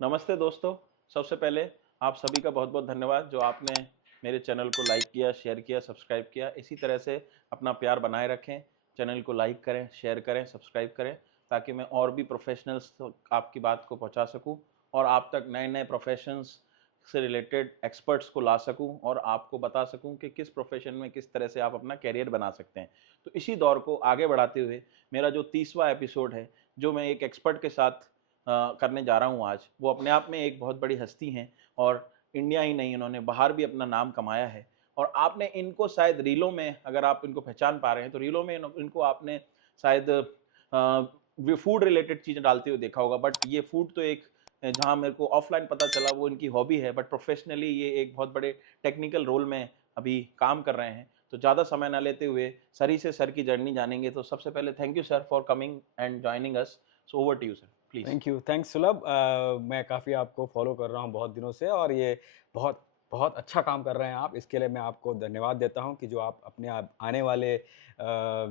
नमस्ते दोस्तों। सबसे पहले आप सभी का बहुत-बहुत धन्यवाद जो आपने मेरे चैनल को लाइक किया, शेयर किया, सब्सक्राइब किया। इसी तरह से अपना प्यार बनाए रखें। चैनल को लाइक करें, शेयर करें, सब्सक्राइब करें ताकि मैं और भी प्रोफ़ेशनल्स तक आपकी बात को पहुँचा सकूँ और आप तक नए-नए प्रोफ़ेशंस से रिलेटेड एक्सपर्ट्स को ला सकूँ और आपको बता सकूँ कि किस प्रोफ़ेशन में किस तरह से आप अपना करियर बना सकते हैं। तो इसी दौर को आगे बढ़ाते हुए मेरा जो 30वां एपिसोड है, जो मैं एक एक्सपर्ट के साथ करने जा रहा हूँ आज, वो अपने आप में एक बहुत बड़ी हस्ती हैं और इंडिया ही नहीं, इन्होंने बाहर भी अपना नाम कमाया है। और आपने इनको शायद रीलों में, अगर आप इनको पहचान पा रहे हैं, तो रीलों में इनको आपने शायद वे फूड रिलेटेड चीज़ें डालते हुए देखा होगा। बट ये फूड तो एक जहाँ मेरे को ऑफ़लाइन पता चला वो इनकी हॉबी है, बट प्रोफ़ेशनली ये एक बहुत बड़े टेक्निकल रोल में अभी काम कर रहे हैं। तो ज़्यादा समय ना लेते हुए सर ही से सर की जर्नी जानेंगे। तो सबसे पहले thank you sir for coming and joining us. So over to you sir, please. Thank you, thanks Sulabh. मैं काफ़ी आपको फ़ॉलो कर रहा हूँ बहुत दिनों से और ये बहुत बहुत अच्छा काम कर रहे हैं आप। इसके लिए मैं आपको धन्यवाद देता हूँ कि जो आप अपने आप आने वाले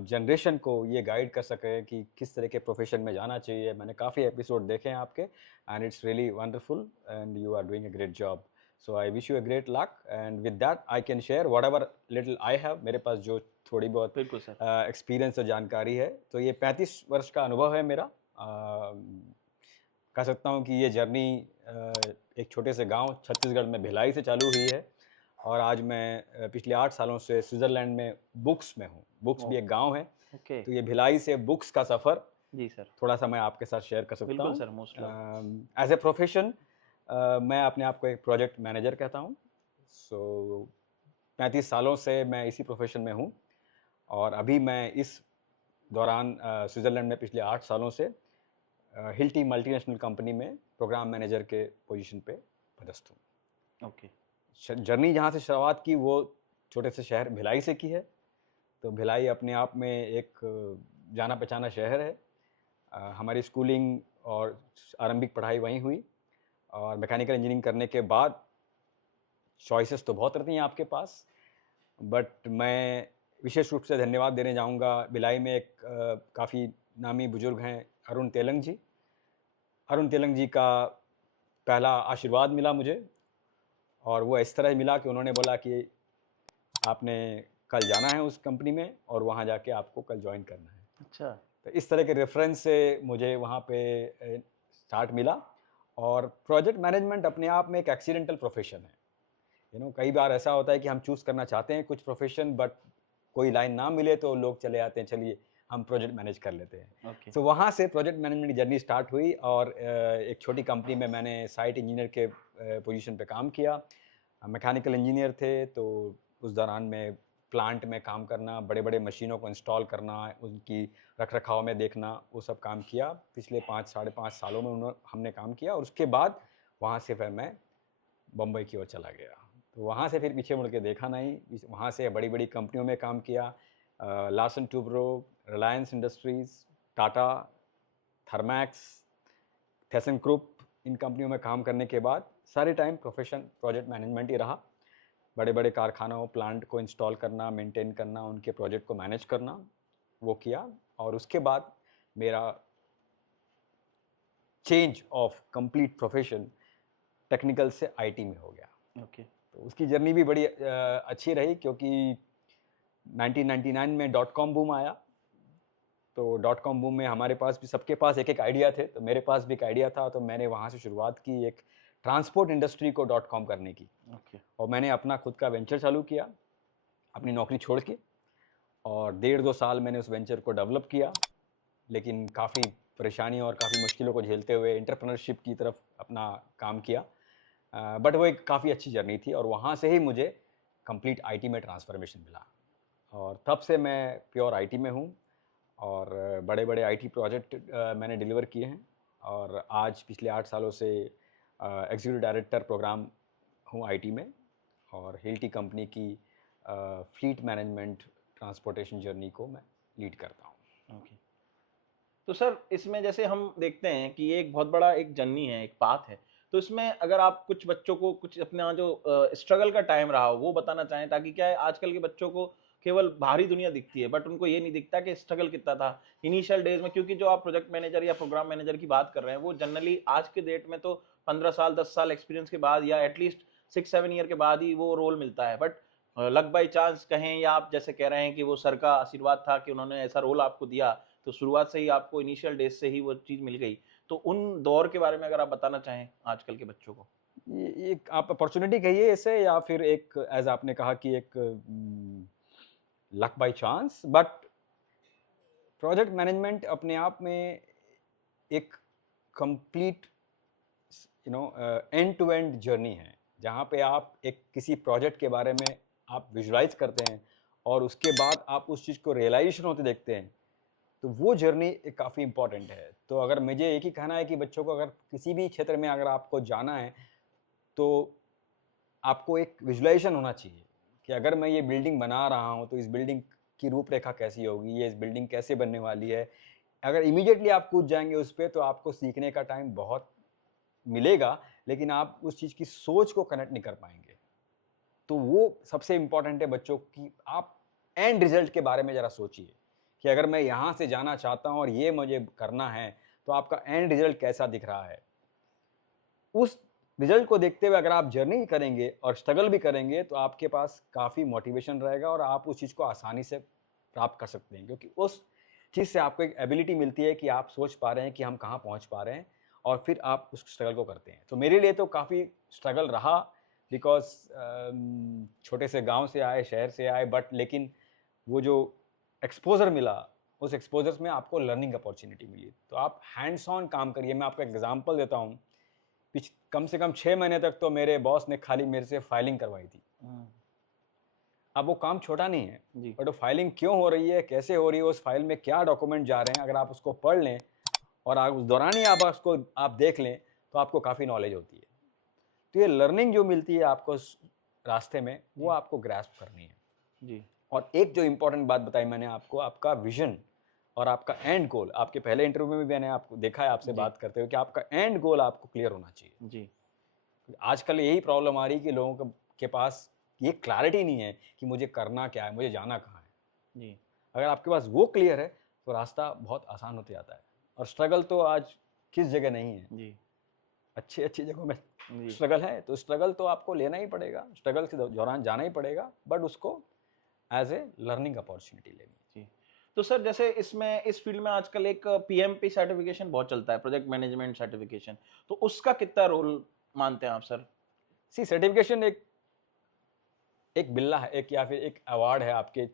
जनरेशन को ये गाइड कर सकें कि किस तरह के प्रोफ़ेशन में जाना चाहिए। मैंने काफ़ी एपिसोड देखे हैं आपके and it's really wonderful and you are doing a great job. So I wish you a great luck and with that I can share whatever little I have. मेरे पास जो थोड़ी बहुत बिल्कुल सर। एक्सपीरियंस और जानकारी है, तो ये 35 वर्ष का अनुभव है मेरा। कह सकता हूँ कि ये जर्नी एक छोटे से गाँव छत्तीसगढ़ में भिलाई से चालू हुई है और आज मैं पिछले 8 सालों से स्विट्ज़रलैंड में बुक्स में हूँ। बुक्स भी ओह! एक गाँव है, ओके। तो ये भिलाई से बुक्स का सफ़र जी सर। थोड़ा-सा मैं आपके साथ शेयर कर सकता बिल्कुल हूँ। Sir, most love. As a profession मैं अपने आप को एक प्रोजेक्ट मैनेजर कहता हूँ। सो 35 सालों से मैं इसी प्रोफ़ेशन में हूँ और अभी मैं इस दौरान स्विट्ज़रलैंड में पिछले 8 सालों से हिल्टी मल्टीनेशनल कंपनी में प्रोग्राम मैनेजर के पोजीशन पे पदस्थ हूँ। ओके। जर्नी जहाँ से शुरुआत की वो छोटे से शहर भिलाई से की है। तो भिलाई अपने आप में एक जाना पहचाना शहर है। हमारी स्कूलिंग और आरंभिक पढ़ाई वहीं हुई और मैकेनिकल इंजीनियरिंग करने के बाद चॉइसेस तो बहुत रहती हैं आपके पास, बट मैं विशेष रूप से धन्यवाद देने जाऊँगा। भिलाई में एक काफ़ी नामी बुजुर्ग हैं, अरुण तेलंग जी। अरुण तेलंग जी का पहला आशीर्वाद मिला मुझे और वो इस तरह मिला कि उन्होंने बोला कि आपने कल जाना है उस कंपनी में और वहाँ जाके आपको कल जॉइन करना है। अच्छा। तो इस तरह के रेफ़रेंस से मुझे वहाँ पे स्टार्ट मिला और प्रोजेक्ट मैनेजमेंट अपने आप में एक एक्सीडेंटल प्रोफ़ेशन है। कई बार ऐसा होता है कि हम चूज़ करना चाहते हैं कुछ प्रोफ़ेशन, बट कोई लाइन ना मिले तो लोग चले आते हैं, चलिए हम प्रोजेक्ट मैनेज कर लेते हैं। ओके। तो वहाँ से प्रोजेक्ट मैनेजमेंट की जर्नी स्टार्ट हुई और एक छोटी कंपनी में मैंने साइट इंजीनियर के पोजीशन पे काम किया। मैकेनिकल इंजीनियर थे, तो उस दौरान में प्लांट में काम करना, बड़े-बड़े मशीनों को इंस्टॉल करना, उनकी रख-रखाव में देखना, वो सब काम किया। पिछले 5 साढ़े 5 सालों में हमने काम किया और उसके बाद वहाँ से फिर मैं बम्बई की ओर चला गया। तो वहाँ से फिर पीछे मुड़ के देखा नहीं। वहाँ से बड़ी-बड़ी कंपनियों में काम किया। लार्सन टुब्रो, रिलायंस इंडस्ट्रीज़, टाटा, थर्मैक्स, थेसेनक्रुप, इन कंपनियों में काम करने के बाद सारे टाइम प्रोफ़ेशन प्रोजेक्ट मैनेजमेंट ही रहा। बड़े-बड़े कारखानों, प्लांट को इंस्टॉल करना, मेंटेन करना, उनके प्रोजेक्ट को मैनेज करना, वो किया और उसके बाद मेरा change of complete profession technical से आईटी में हो गया। ओके। तो उसकी जर्नी भी बड़ी अच्छी रही क्योंकि 1999 में डॉट कॉम बूम आया। तो डॉट कॉम बूम में हमारे पास भी सबके पास एक-एक आइडिया थे, तो मेरे पास भी एक आइडिया था, तो मैंने वहाँ से शुरुआत की एक transport industry co dot com करने की ओके। और मैंने अपना खुद का वेंचर चालू किया, अपनी नौकरी छोड़ के और डेढ़ 2 साल मैंने उस वेंचर को डेवलप किया, लेकिन काफ़ी परेशानियों और काफ़ी मुश्किलों को झेलते हुए एंटरप्रेन्योरशिप की तरफ अपना काम किया। बट वो एक काफ़ी अच्छी जर्नी थी और वहाँ से ही मुझे कंप्लीट आईटी में ट्रांसफ़ॉर्मेशन मिला और तब से मैं प्योर आईटी में हूँ और बड़े-बड़े आईटी प्रोजेक्ट मैंने डिलीवर किए हैं और आज पिछले 8 सालों से एग्ज़ीक्यूटिव डायरेक्टर प्रोग्राम हूँ आईटी में और हिल्टी कंपनी की फ्लीट मैनेजमेंट ट्रांसपोर्टेशन जर्नी को मैं लीड करता हूँ। ओके। तो सर इसमें जैसे हम देखते हैं कि ये एक बहुत बड़ा एक जर्नी है, एक पाथ है। तो इसमें अगर आप कुछ बच्चों को कुछ अपना जो स्ट्रगल का टाइम रहा हो वो बताना चाहें, ताकि क्या है आजकल के बच्चों को केवल बाहरी दुनिया दिखती है, बट उनको ये नहीं दिखता कि स्ट्रगल कितना था इनिशियल डेज में। क्योंकि जो आप प्रोजेक्ट मैनेजर या प्रोग्राम मैनेजर की बात कर रहे हैं, वो जनरली आज के डेट में तो 15 साल 10 साल एक्सपीरियंस के बाद या एटलीस्ट 6-7 ईयर के बाद ही वो रोल मिलता है। बट लक बाई चांस कहें, या आप जैसे कह रहे हैं कि वो सर का आशीर्वाद था कि उन्होंने ऐसा रोल आपको दिया, तो शुरुआत से ही आपको इनिशियल डेज से ही वो चीज़ मिल गई। तो उन दौर के बारे में अगर आप बताना चाहें आजकल के बच्चों को। ये एक आप अपॉर्चुनिटी कहिए इसे, या फिर एक एज आपने कहा कि एक luck by chance, but project management अपने आप में एक complete end to end journey है, जहाँ पे आप एक किसी प्रोजेक्ट के बारे में आप विजुलाइज करते हैं और उसके बाद आप उस चीज़ को रियलाइजेशन होते देखते हैं, तो वो जर्नी काफ़ी इंपॉर्टेंट है। तो अगर मुझे एक ही कहना है कि बच्चों को अगर किसी भी क्षेत्र में अगर आपको जाना है, तो आपको एक विजुलाइजेशन होना चाहिए कि अगर मैं ये बिल्डिंग बना रहा हूँ तो इस बिल्डिंग की रूपरेखा कैसी होगी, ये इस बिल्डिंग कैसे बनने वाली है। अगर इमीडिएटली आप कूद जाएंगे उस पर, तो आपको सीखने का टाइम बहुत मिलेगा, लेकिन आप उस चीज़ की सोच को कनेक्ट नहीं कर पाएंगे। तो वो सबसे इम्पॉर्टेंट है बच्चों की, आप एंड रिजल्ट के बारे में ज़रा सोचिए कि अगर मैं यहाँ से जाना चाहता हूँ और ये मुझे करना है, तो आपका एंड रिजल्ट कैसा दिख रहा है। उस रिजल्ट को देखते हुए अगर आप जर्नी करेंगे और स्ट्रगल भी करेंगे, तो आपके पास काफ़ी मोटिवेशन रहेगा और आप उस चीज़ को आसानी से प्राप्त कर सकते हैं, क्योंकि उस चीज़ से आपको एक एबिलिटी मिलती है कि आप सोच पा रहे हैं कि हम कहाँ पहुँच पा रहे हैं, और फिर आप उस स्ट्रगल को करते हैं। तो मेरे लिए तो काफ़ी स्ट्रगल रहा, बिकॉज छोटे से गांव से आए, शहर से आए, बट लेकिन वो जो एक्सपोजर मिला, उस एक्सपोजर्स में आपको लर्निंग अपॉर्चुनिटी मिली। तो आप हैंड्स ऑन काम करिए। मैं आपको एग्जांपल देता हूँ, कम से कम 6 महीने तक तो मेरे बॉस ने खाली मेरे से फाइलिंग करवाई थी। अब वो काम छोटा नहीं है, बट वो फाइलिंग क्यों हो रही है, कैसे हो रही है, उस फाइल में क्या डॉक्यूमेंट जा रहे हैं, अगर आप उसको पढ़ लें और आप उस दौरान ही आप उसको आप देख लें, तो आपको काफ़ी नॉलेज होती है। तो ये लर्निंग जो मिलती है आपको रास्ते में, वो आपको ग्रैस्प करनी है जी। और एक जो इम्पोर्टेंट बात बताई मैंने आपको, आपका विजन और आपका एंड गोल, आपके पहले इंटरव्यू में भी मैंने आपको देखा है आपसे बात करते हुए कि आपका एंड गोल आपको क्लियर होना चाहिए जी। आजकल यही प्रॉब्लम आ रही है कि लोगों के पास ये क्लैरिटी नहीं है कि मुझे करना क्या है, मुझे जाना कहाँ है जी। अगर आपके पास वो क्लियर है, तो रास्ता बहुत आसान होते जाता है। और स्ट्रगल तो आज किस जगह नहीं है जी, अच्छी अच्छी जगहों में स्ट्रगल है, तो स्ट्रगल तो आपको लेना ही पड़ेगा, स्ट्रगल के दौरान जाना ही पड़ेगा, बट उसको एज ए लर्निंग अपॉर्चुनिटी लेनी जी। तो सर, जैसे इसमें इस फील्ड में आजकल एक पीएमपी सर्टिफिकेशन बहुत चलता है, प्रोजेक्ट मैनेजमेंट सर्टिफिकेशन, तो उसका कितना रोल मानते हैं आप सर? सी सर्टिफिकेशन एक एक बिल्ला है, एक या फिर एक अवार्ड है आपके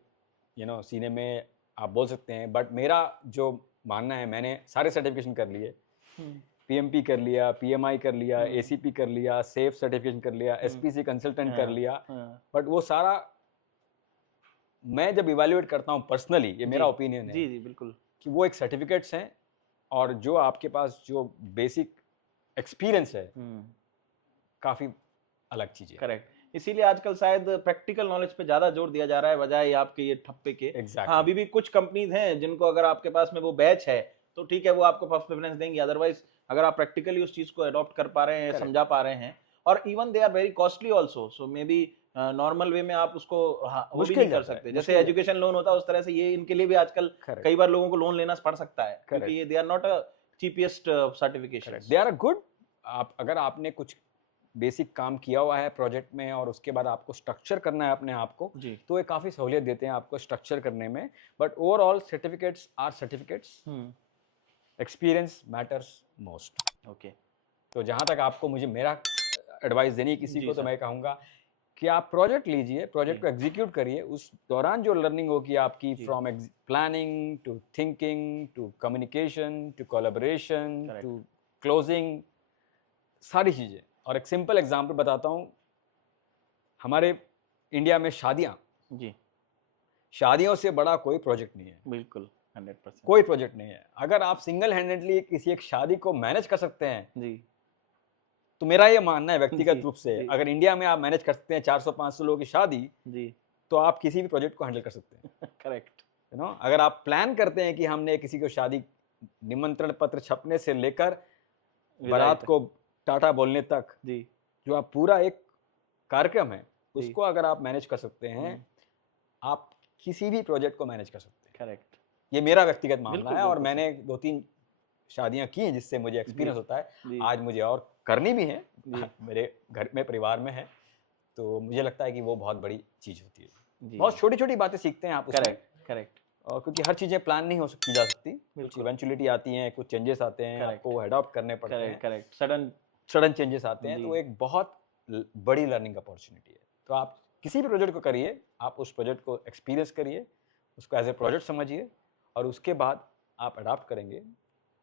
सीने में, आप बोल सकते हैं, बट मेरा जो मानना है, मैंने सारे सर्टिफिकेशन कर लिए, पीएमपी कर लिया, पीएमआई कर लिया, एसीपी कर लिया, सेफ सर्टिफिकेशन कर लिया, एसपीसी कंसल्टेंट कर लिया, बट वो सारा मैं जब इवैल्यूएट करता हूँ पर्सनली, ये मेरा ओपिनियन है जी जी बिल्कुल, कि वो एक सर्टिफिकेट्स हैं, और जो आपके पास जो बेसिक एक्सपीरियंस है, काफी अलग चीज है। करेक्ट, इसीलिए आजकल शायद प्रैक्टिकल नॉलेज पे ज्यादा जोर दिया जा रहा है, बजाय आपके ये ठप्पे के। exactly. हाँ, अभी भी कुछ कंपनीज हैं जिनको अगर आपके पास में वो बैच है, तो ठीक है, वो आपको फर्स्ट प्रेफरेंस देंगे। अदरवाइज अगर आप प्रैक्टिकली उस चीज को अडॉप्ट कर पा रहे हैं, समझा पा रहे हैं, और even they are very costly also, so maybe normal way में आप उसको वो भी नहीं कर सकते। जैसे एजुकेशन लोन होता है, उस तरह से ये इनके लिए भी आजकल कई बार लोगों को लोन लेना पड़ सकता है, क्योंकि ये they are not a cheapest certification, they are good. आप अगर आपने कुछ बेसिक काम किया हुआ है प्रोजेक्ट में, और उसके बाद आपको स्ट्रक्चर करना है अपने आप को, तो ये काफ़ी सहूलियत देते हैं आपको स्ट्रक्चर करने में। But overall certificates are certificates, experience matters most. Okay, तो जहाँ तक आपको मुझे मेरा एडवाइस देनी है किसी को, तो मैं कहूँगा कि आप प्रोजेक्ट लीजिए, प्रोजेक्ट को एग्जीक्यूट करिए, उस दौरान जो लर्निंग होगी आपकी, from planning to thinking to communication to collaboration to closing, सारी चीज़ें। और एक सिंपल एग्जांपल बताता हूँ, हमारे इंडिया में शादियों से बड़ा कोई प्रोजेक्ट नहीं है। बिल्कुल 100% कोई प्रोजेक्ट नहीं है। अगर आप सिंगल हैंडेडली किसी एक शादी को मैनेज कर सकते हैं जी, तो मेरा ये मानना है व्यक्तिगत रूप से, अगर इंडिया में आप मैनेज कर सकते हैं 400-500 लोगों की शादी जी, तो आप किसी भी प्रोजेक्ट को हैंडल कर सकते हैं। करेक्ट, अगर आप प्लान करते हैं कि हमने किसी को शादी, निमंत्रण पत्र छपने से लेकर बारात को टाटा बोलने तक जी, जो आप पूरा एक कार्यक्रम है, उसको अगर आप मैनेज कर सकते हैं, आप किसी भी प्रोजेक्ट को मैनेज कर सकते हैं। करेक्ट। ये मेरा व्यक्तिगत मानना बिल्कुल, है, और बिल्कुल मैंने 2-3 शादियां की हैं जिससे मुझे एक्सपीरियंस होता है। जी, आज मुझे और करनी भी है, जी, मेरे घर में परिवार में है, तो मुझे लगता है कि वो बहुत बड़ी चीज़ होती है। जी। बहुत छोटी-छोटी बातें सीखते हैं आप उसमें, करेक्ट, करेक्ट, और क्योंकि हर चीज़ें प्लान नहीं की जा सकती, कुछ बिल्कुल। इवेंचुअलिटी आती हैं, कुछ चेंजेस आते हैं, करेक्ट, आपको अडॉप्ट करने पड़ते करेक्ट, हैं, करेक्ट। सडन सडन चेंजेस आते हैं, जी, तो एक बहुत बड़ी लर्निंग अपॉर्चुनिटी है। तो आप किसी भी प्रोजेक्ट को करिए, आप उस प्रोजेक्ट को एक्सपीरियंस करिए, उसको एज ए प्रोजेक्ट समझिए, और उसके बाद आप अडॉप्ट करेंगे,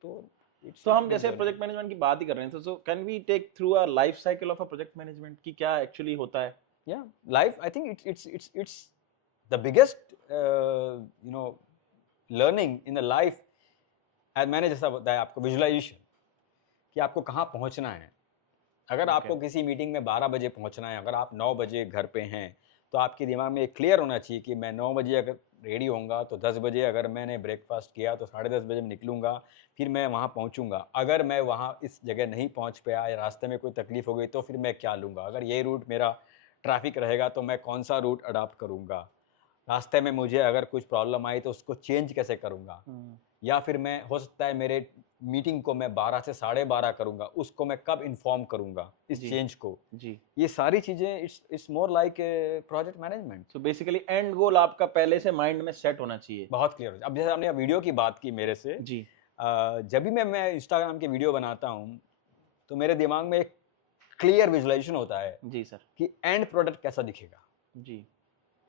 तो इट्स तो हम बिग जैसे जर्नी। प्रोजेक्ट मैनेजमेंट की बात ही कर रहे हैं, तो so can we take through a life cycle of a project management कि क्या एक्चुअली होता है? Yeah, life, I think it's the biggest learning in the life। मैंने जैसा बताया आपको विजुअलाइजेशन, कि आपको कहाँ पहुँचना है। अगर ओके, आपको किसी मीटिंग में 12 बजे पहुँचना है, अगर आप 9 बजे घर पे हैं, तो आपके दिमाग में एक क्लियर होना चाहिए कि मैं 9 बजे अगर रेडी होऊँगा, तो 10 बजे अगर मैंने ब्रेकफ़ास्ट किया, तो साढ़े 10 बजे मैं निकलूँगा, फिर मैं वहाँ पहुँचूँगा। अगर मैं वहाँ इस जगह नहीं पहुँच पाया या रास्ते में कोई तकलीफ़ हो गई, तो फिर मैं क्या लूँगा? अगर ये रूट मेरा ट्रैफ़िक रहेगा, तो मैं कौन-सा रूट अडॉप्ट करूँगा? रास्ते में मुझे अगर कुछ प्रॉब्लम आई, तो उसको चेंज कैसे करूँगा? हुँ, या फिर मैं, हो सकता है मेरे मीटिंग को मैं 12 से साढ़े 12 करूँगा, उसको मैं कब इन्फॉर्म करूँगा, इस जी, चेंज को? जी। ये सारी चीज़ें, it's more like project management. So basically end goal आपका पहले से माइंड में सेट होना चाहिए। बहुत क्लियर हो। अब जैसे आपने वीडियो की बात की मेरे से, जी, जब भी मैं इंस्टाग्राम की वीडियो बनाता हूँ, तो मेरे दिमाग में एक क्लियर विजुअलाइज़ेशन होता है जी सर, कि एंड प्रोडक्ट कैसा दिखेगा। जी,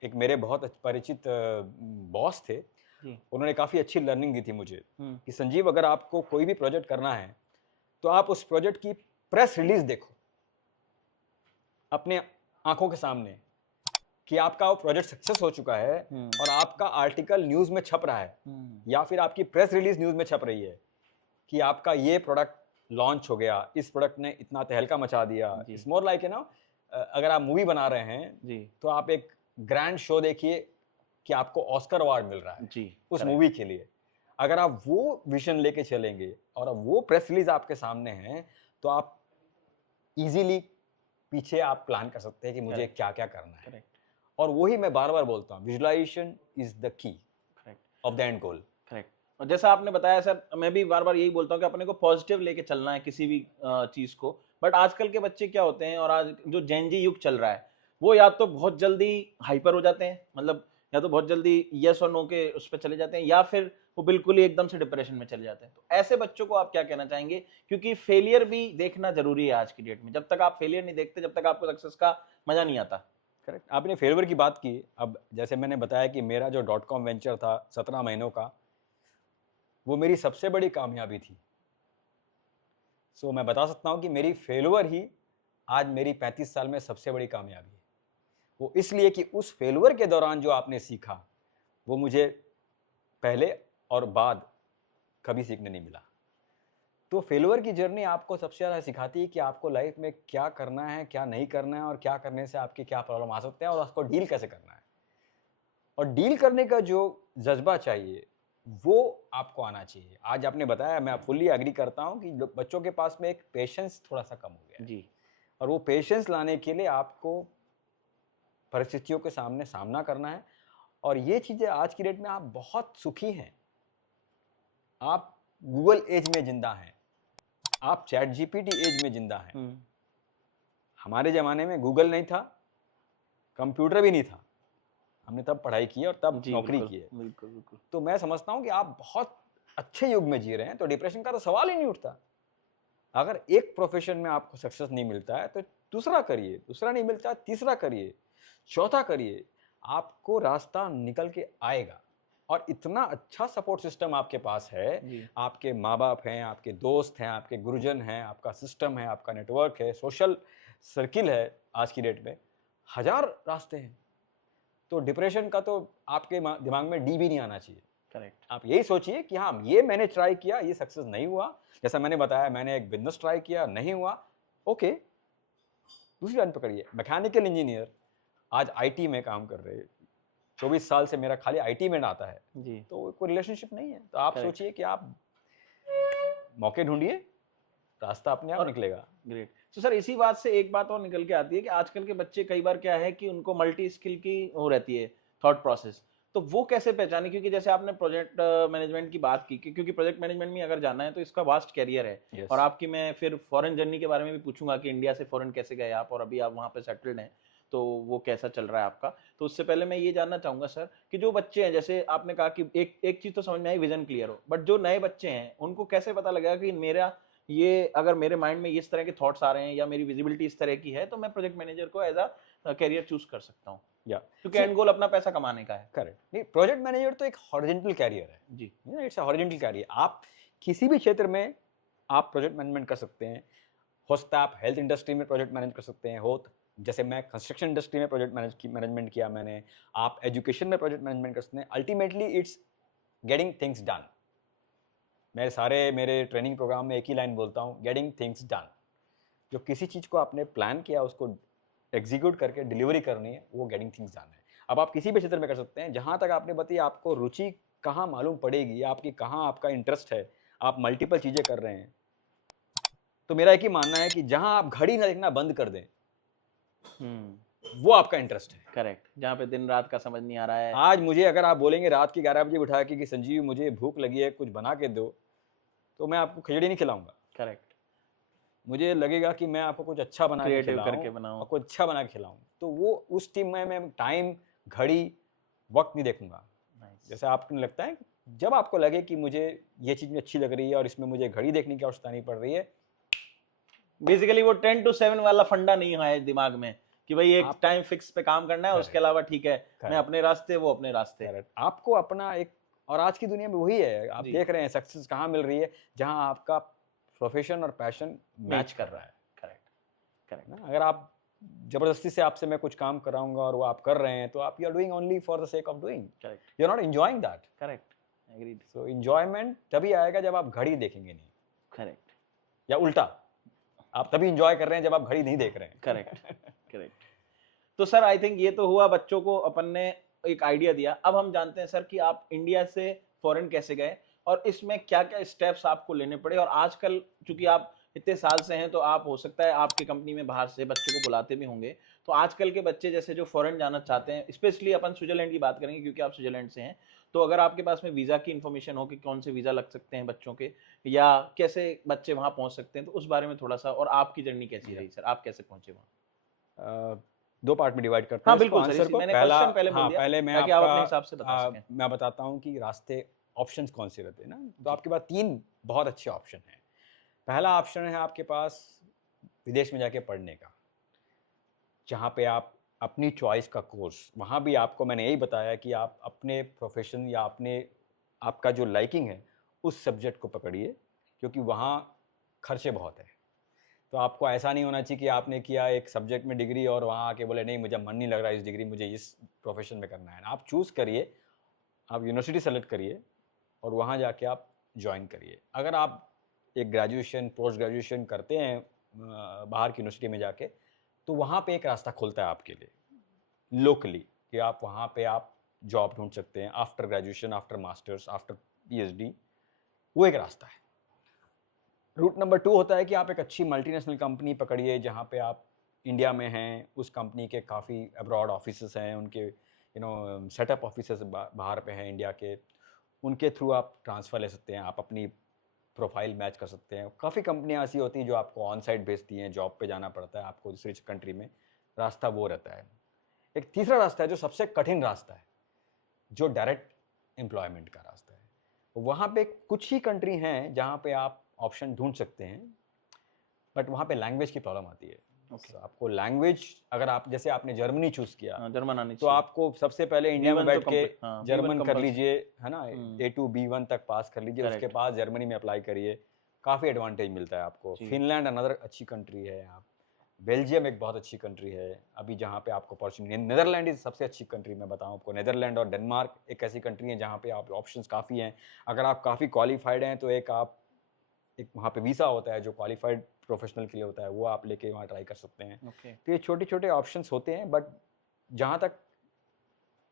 एक मेरे बहुत परिचित बॉस थे, जी, उन्होंने काफ़ी अच्छी लर्निंग दी थी मुझे, हुँ, कि संजीव, अगर आपको कोई भी प्रोजेक्ट करना है, तो आप उस प्रोजेक्ट की प्रेस रिलीज़ देखो, अपने आँखों के सामने, कि आपका वो प्रोजेक्ट सक्सेस हो चुका है, हुँ, और आपका आर्टिकल न्यूज़ में छप रहा है, हुँ, या फिर आपकी प्रेस रिलीज़ न्यूज़ में छप रही है, कि आपका ये प्रोडक्ट लॉन्च हो गया, इस प्रोडक्ट ने इतना तहलका मचा दिया। जी, इट्स मोर लाइक अगर आप मूवी बना रहे हैं, जी, तो आप एक ग्रैंड शो देखिए कि आपको ऑस्कर अवार्ड मिल रहा है जी, उस करेक्ट, मूवी के लिए। अगर आप वो विज़न लेके चलेंगे, और अब वो प्रेस रिलीज़ आपके सामने है, तो आप ईज़िली पीछे आप प्लान कर सकते हैं कि मुझे करेक्ट, क्या-क्या करना है। करेक्ट, और वही मैं बार-बार बोलता हूँ, visualisation is the key correct, of the end goal. Correct. और जैसा आपने बताया सर, मैं भी बार-बार यही बोलता हूँ कि अपने को पॉजिटिव लेके चलना है किसी भी चीज़ को। बट आजकल के बच्चे क्या होते हैं और आज जो जेन ज़ी युग चल रहा है, वो या तो बहुत जल्दी हाइपर हो जाते हैं, मतलब या तो बहुत जल्दी येस और नो के उस पे चले जाते हैं, या फिर वो बिल्कुल ही एकदम से डिप्रेशन में चले जाते हैं। तो ऐसे बच्चों को आप क्या कहना चाहेंगे? क्योंकि फेलियर भी देखना ज़रूरी है आज की डेट में। जब तक आप फेलियर नहीं देखते, जब तक आपको सक्सेस का मज़ा नहीं आता। करेक्ट। आपने फेल्योर की बात की। अब जैसे मैंने बताया कि मेरा जो डॉट कॉम वेंचर था 17 महीनों का, वो मेरी सबसे बड़ी कामयाबी थी। सो मैं बता सकता हूँ कि मेरी फेल्योर ही आज मेरी 35 साल में सबसे बड़ी कामयाबी है। वो इसलिए कि उस फेल्योर के दौरान जो आपने सीखा, वो मुझे पहले और बाद कभी सीखने नहीं मिला। तो फेल्योर की जर्नी आपको सबसे ज़्यादा सिखाती है कि आपको लाइफ में क्या करना है, क्या नहीं करना है, और क्या करने से आपकी क्या प्रॉब्लम आ सकते हैं, और उसको डील कैसे करना है। और डील करने का जो जज़्बा चाहिए, वो आपको आना चाहिए। आज आपने बताया, मैं फुल्ली एग्री करता हूँ कि बच्चों के पास में एक पेशेंस थोड़ा-सा कम हो गया है, जी, और वो पेशेंस लाने के लिए आपको परिस्थितियों के सामने सामना करना है। और ये चीज़ें आज की डेट में आप बहुत सुखी हैं। आप गूगल एज में ज़िंदा हैं, आप चैट जीपीटी एज में ज़िंदा हैं। हुँ। हमारे ज़माने में गूगल नहीं था, कंप्यूटर भी नहीं था। हमने तब पढ़ाई की है और तब जी, नौकरी बिल्कुल, की है। बिल्कुल, बिल्कुल। तो मैं समझता हूँ कि आप बहुत अच्छे युग में जी रहे हैं, तो डिप्रेशन का तो सवाल ही नहीं उठता। अगर एक प्रोफ़ेशन में आपको सक्सेस नहीं मिलता है, तो दूसरा करिए, दूसरा नहीं मिलता है, तीसरा करिए, चौथा करिए, आपको रास्ता निकल के आएगा। और इतना अच्छा सपोर्ट सिस्टम आपके पास है, जी, आपके माँ-बाप हैं, आपके दोस्त हैं, आपके गुरुजन हैं, आपका सिस्टम है, आपका नेटवर्क है, सोशल सर्किल है आज की डेट में, हज़ार रास्ते हैं। तो डिप्रेशन का तो आपके दिमाग में डी भी नहीं आना चाहिए। करेक्ट। आप यही सोचिए कि हाँ, ये मैंने ट्राई किया, ये सक्सेस नहीं हुआ। जैसा मैंने बताया, मैंने एक बिज़नेस ट्राई किया, नहीं हुआ, ओके, दूसरी लाइन पकड़िए। मैकेनिकल इंजीनियर आज आईटी में काम कर रहे हैं। 24 साल से मेरा खाली आईटी में नाता है, जी, तो कोई रिलेशनशिप नहीं है। तो आप करेक्ट। सोचिए कि आप मौके ढूँढिए, रास्ता अपने आप और निकलेगा। ग्रेट। तो सर इसी बात से एक बात और निकल के आती है कि आजकल के बच्चे कई बार क्या है कि उनको मल्टी स्किल की वो रहती है थॉट प्रोसेस। तो वो कैसे पहचाने, क्योंकि जैसे आपने प्रोजेक्ट मैनेजमेंट की बात की क्योंकि प्रोजेक्ट मैनेजमेंट में अगर जाना है तो इसका वास्ट कैरियर है। Yes. और आपकी मैं फिर फॉरेन जर्नी के बारे में भी पूछूंगा कि इंडिया से फॉरेन कैसे गए आप, और अभी आप वहाँ पे सेटल्ड हैं तो वो कैसा चल रहा है आपका। तो उससे पहले मैं ये जानना चाहूंगा सर कि जो बच्चे हैं, जैसे आपने कहा कि एक चीज तो समझ में आई, विजन क्लियर हो, बट जो नए बच्चे हैं उनको कैसे पता लगेगा कि मेरा ये, अगर मेरे माइंड में इस तरह के थॉट्स आ रहे हैं या मेरी विजिबिलिटी इस तरह की है तो मैं प्रोजेक्ट मैनेजर को एज अ कैरियर चूज कर सकता हूँ, या क्योंकि एंड गोल अपना पैसा कमाने का है। करेक्ट। नहीं, प्रोजेक्ट मैनेजर तो एक हॉरिजॉन्टल कैरियर है जी। It's a horizontal career. आप किसी भी क्षेत्र में आप प्रोजेक्ट मैनेजमेंट कर सकते हैं। हो सकता है आप हेल्थ इंडस्ट्री में प्रोजेक्ट मैनेज कर सकते हैं, हो जैसे मैं कंस्ट्रक्शन इंडस्ट्री में प्रोजेक्ट मैनेजमेंट किया मैंने, आप एजुकेशन में प्रोजेक्ट मैनेजमेंट कर सकते हैं। Ultimately it's getting things done. मेरे ट्रेनिंग प्रोग्राम में एक ही लाइन बोलता हूँ, गेटिंग थिंग्स डन। जो किसी चीज़ को आपने प्लान किया उसको एग्जीक्यूट करके डिलीवरी करनी है, वो गेटिंग थिंग्स डन है। अब आप किसी भी क्षेत्र में कर सकते हैं। जहाँ तक आपने बताया आपको रुचि कहाँ मालूम पड़ेगी, आपकी कहाँ आपका इंटरेस्ट है, आप मल्टीपल चीज़ें कर रहे हैं, तो मेरा एक ही मानना है कि जहाँ आप घड़ी ना देखना बंद कर दें, वो आपका इंटरेस्ट है। करेक्ट, जहाँ पे दिन रात का समझ नहीं आ रहा है। आज मुझे अगर आप बोलेंगे रात के 11 बजे उठा के कि संजीव मुझे भूख लगी है कुछ बना के दो, तो मैं आपको खिचड़ी नहीं खिलाऊंगा। करेक्ट। मुझे लगेगा कि मैं आपको कुछ अच्छा बना के क्रिएटिव करके खिलाऊं बनाओ। और कुछ अच्छा बना के खिलाऊं, तो वो उस टीम में मैं टाइम, घड़ी, वक्त नहीं देखूंगा। Nice. जैसे आपको लगता है जब आपको लगे कि मुझे ये चीज़ अच्छी लग रही है और इसमें मुझे घड़ी देखने की आवश्यकता नहीं पड़ रही है, बेसिकली वो 10 to 7 वाला फंडा नहीं है दिमाग में कि भाई एक आप- टाइम फिक्स पे काम करना है, Correct. उसके अलावा ठीक है मैं Correct. अपने रास्ते, वो अपने रास्ते। करेक्ट। आपको अपना एक, और आज की दुनिया में वही है, आप जी। देख रहे हैं सक्सेस कहाँ मिल रही है, जहाँ आपका प्रोफेशन और पैशन मैच कर रहा है। करेक्ट। करेक्ट। ना, अगर आप जबरदस्ती से आपसे मैं कुछ काम कराऊंगा और वो आप कर रहे हैं, तो आप you are doing only for the sake of doing, correct. You are not enjoying that. Correct. Agreed. So enjoyment तभी आएगा जब आप घड़ी देखेंगे नहीं, करेक्ट। या उल्टा, आप तभी एंजॉय कर रहे हैं जब आप घड़ी नहीं देख रहे हैं। करेक्ट। करेक्ट। तो सर आई थिंक ये तो हुआ बच्चों को अपन ने एक आइडिया दिया। अब हम जानते हैं सर कि आप इंडिया से फॉरेन कैसे गए और इसमें क्या क्या स्टेप्स आपको लेने पड़े, और आजकल चूंकि आप इतने साल से हैं तो आप, हो सकता है आपकी कंपनी में बाहर से बच्चों को बुलाते भी होंगे, तो आजकल के बच्चे जैसे जो फॉरेन जाना चाहते हैं, स्पेशली अपन स्विट्जरलैंड की बात करेंगे क्योंकि आप स्विट्जरलैंड से हैं, तो अगर आपके पास में वीज़ा की इन्फॉर्मेशन हो कि कौन से वीज़ा लग सकते हैं बच्चों के, या कैसे बच्चे वहाँ पहुँच सकते हैं, तो उस बारे में थोड़ा सा, और आपकी जर्नी कैसी रही सर, आप कैसे पहुँचे वहाँ? दो पार्ट में डिवाइड करते हाँ हैं इसको बिल्कुल सर, आंसर को। मैंने पहला, क्वेश्चन पहले बोल हाँ दिया पहले मैं ताकि आप अपने आपका हिसाब से बता सकें। मैं बताता हूँ कि रास्ते ऑप्शंस कौन से रहते हैं ना। तो आपके पास तीन बहुत अच्छे ऑप्शन हैं। पहला ऑप्शन है आपके पास विदेश में जाके पढ़ने का, जहाँ पे आप अपनी चॉइस का कोर्स, वहाँ भी आपको मैंने यही बताया कि आप अपने प्रोफेशन या अपने आपका जो लाइकिंग है उस सब्जेक्ट को पकड़िए, क्योंकि वहाँ खर्चे बहुत हैं। तो आपको ऐसा नहीं होना चाहिए कि आपने किया एक सब्जेक्ट में डिग्री और वहाँ आके बोले नहीं मुझे मन नहीं लग रहा इस डिग्री, मुझे इस प्रोफेशन में करना है। आप चूज़ करिए, आप यूनिवर्सिटी सेलेक्ट करिए और वहाँ जाके आप ज्वाइन करिए। अगर आप एक ग्रेजुएशन, पोस्ट ग्रेजुएशन करते हैं बाहर की यूनिवर्सिटी में जाके, तो वहाँ पे एक रास्ता खुलता है आपके लिए लोकली, कि आप वहाँ पे आप जॉब ढूंढ सकते हैं after graduation, after masters, after PhD. वो एक रास्ता है। रूट नंबर 2 होता है कि आप एक अच्छी मल्टीनेशनल कंपनी पकड़िए जहाँ पे आप इंडिया में हैं, उस कंपनी के काफ़ी अब्रॉड ऑफिसेस हैं, उनके सेटअप ऑफिसेस बाहर पे हैं इंडिया के, उनके थ्रू आप ट्रांसफ़र ले सकते हैं, आप अपनी प्रोफाइल मैच कर सकते हैं। काफ़ी कंपनियाँ ऐसी होती हैं जो आपको ऑन साइट भेजती हैं, जॉब पे जाना पड़ता है आपको दूसरी कंट्री में, रास्ता वो रहता है। एक तीसरा रास्ता है जो सबसे कठिन रास्ता है, जो डायरेक्ट एम्प्लॉयमेंट का रास्ता है। वहाँ पे कुछ ही कंट्री हैं जहाँ पे आप ऑप्शन ढूंढ सकते हैं, बट वहाँ पे लैंग्वेज की प्रॉब्लम आती है। So, आपको लैंग्वेज, अगर आप जैसे आपने जर्मनी चूज किया, जर्मन आनी तो चाहिए। आपको सबसे पहले इंडिया में B1 बैठ तो के B1 जर्मन कर compulsory। लीजिए, है ना, A2 B1 तक पास कर लीजिए, उसके Correct। बाद जर्मनी में अप्लाई करिए, काफ़ी एडवांटेज मिलता है आपको। जी। फिनलैंड अनदर अच्छी कंट्री है। आप बेल्जियम एक बहुत अच्छी कंट्री है अभी जहाँ पे आपको अपॉर्चुनिटी। नेदरलैंड इज सबसे अच्छी कंट्री मैं बताऊँ आपको। नेदरलैंड और डेनमार्क एक ऐसी कंट्री है जहाँ पे आप ऑप्शंस काफ़ी हैं। अगर आप काफ़ी क्वालिफाइड हैं तो एक वहाँ पे वीज़ा होता है जो क्वालिफाइड प्रोफेशनल के लिए होता है, वो आप लेके वहाँ ट्राई कर सकते हैं। तो ये छोटे छोटे ऑप्शंस होते हैं, बट जहाँ तक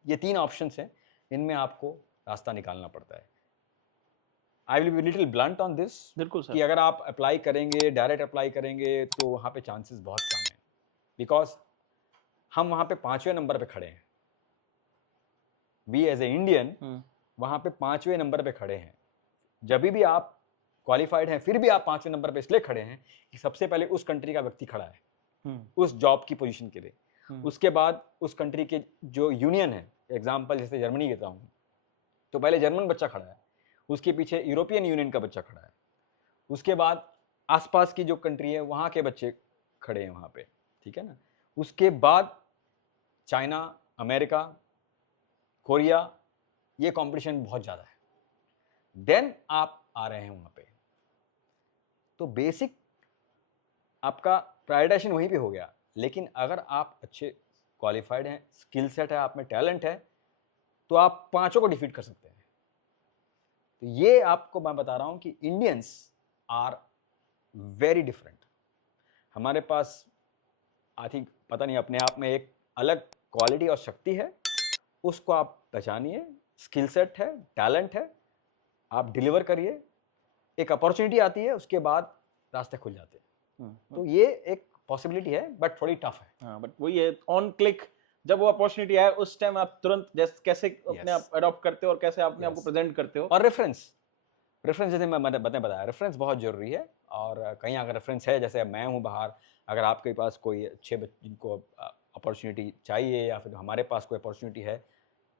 ये तीन ऑप्शंस हैं, इनमें आपको रास्ता निकालना पड़ता है। I will be little blunt on this, बिल्कुल सर। कि अगर आप अप्लाई करेंगे, डायरेक्ट अप्लाई करेंगे, तो वहाँ पे चांसेस बहुत कम हैं, बिकॉज हम वहाँ पे 5वें नंबर पे खड़े हैं। वी एज ए इंडियन वहाँ पे 5वें नंबर पे खड़े हैं। जब भी आप क्वालिफाइड हैं फिर भी आप 5वें नंबर पे इसलिए खड़े हैं कि सबसे पहले उस कंट्री का व्यक्ति खड़ा है उस जॉब की पोजीशन के लिए। उसके बाद उस कंट्री के जो यूनियन है, एग्जांपल जैसे जर्मनी देता हूँ, तो पहले जर्मन बच्चा खड़ा है, उसके पीछे यूरोपियन यूनियन का बच्चा खड़ा है, उसके बाद आसपास की जो कंट्री है वहाँ के बच्चे खड़े हैं वहाँ पे, ठीक है ना। उसके बाद चाइना, अमेरिका, कोरिया, ये कंपटीशन बहुत ज़्यादा है, देन आप आ रहे हैं वहाँ पे। तो बेसिक आपका प्रायोरिटाइजेशन वहीं पे हो गया। लेकिन अगर आप अच्छे क्वालिफाइड हैं, स्किल सेट है, आप में टैलेंट है, तो आप 5 को डिफीट कर सकते हैं। तो ये आपको मैं बता रहा हूँ कि इंडियंस आर वेरी डिफरेंट। हमारे पास आई थिंक पता नहीं अपने आप में एक अलग क्वालिटी और शक्ति है, उसको आप पहचानिए। स्किल सेट है, टैलेंट है, आप डिलीवर करिए, एक अपॉर्चुनिटी आती है, उसके बाद रास्ते खुल जाते हैं। तो ये एक पॉसिबिलिटी है, बट थोड़ी टफ है। हाँ, बट वही है, ऑन क्लिक जब वो अपॉर्चुनिटी आए उस टाइम आप तुरंत जैसे कैसे अपने आप अडॉप्ट करते हो और कैसे अपने आप को प्रेजेंट करते हो। और रेफरेंस जैसे मैंने बताया, रेफरेंस बहुत जरूरी है। और कहीं अगर रेफरेंस है, जैसे मैं हूँ बाहर, अगर आपके पास कोई अच्छे जिनको अपॉर्चुनिटी चाहिए या फिर हमारे पास कोई अपॉर्चुनिटी है,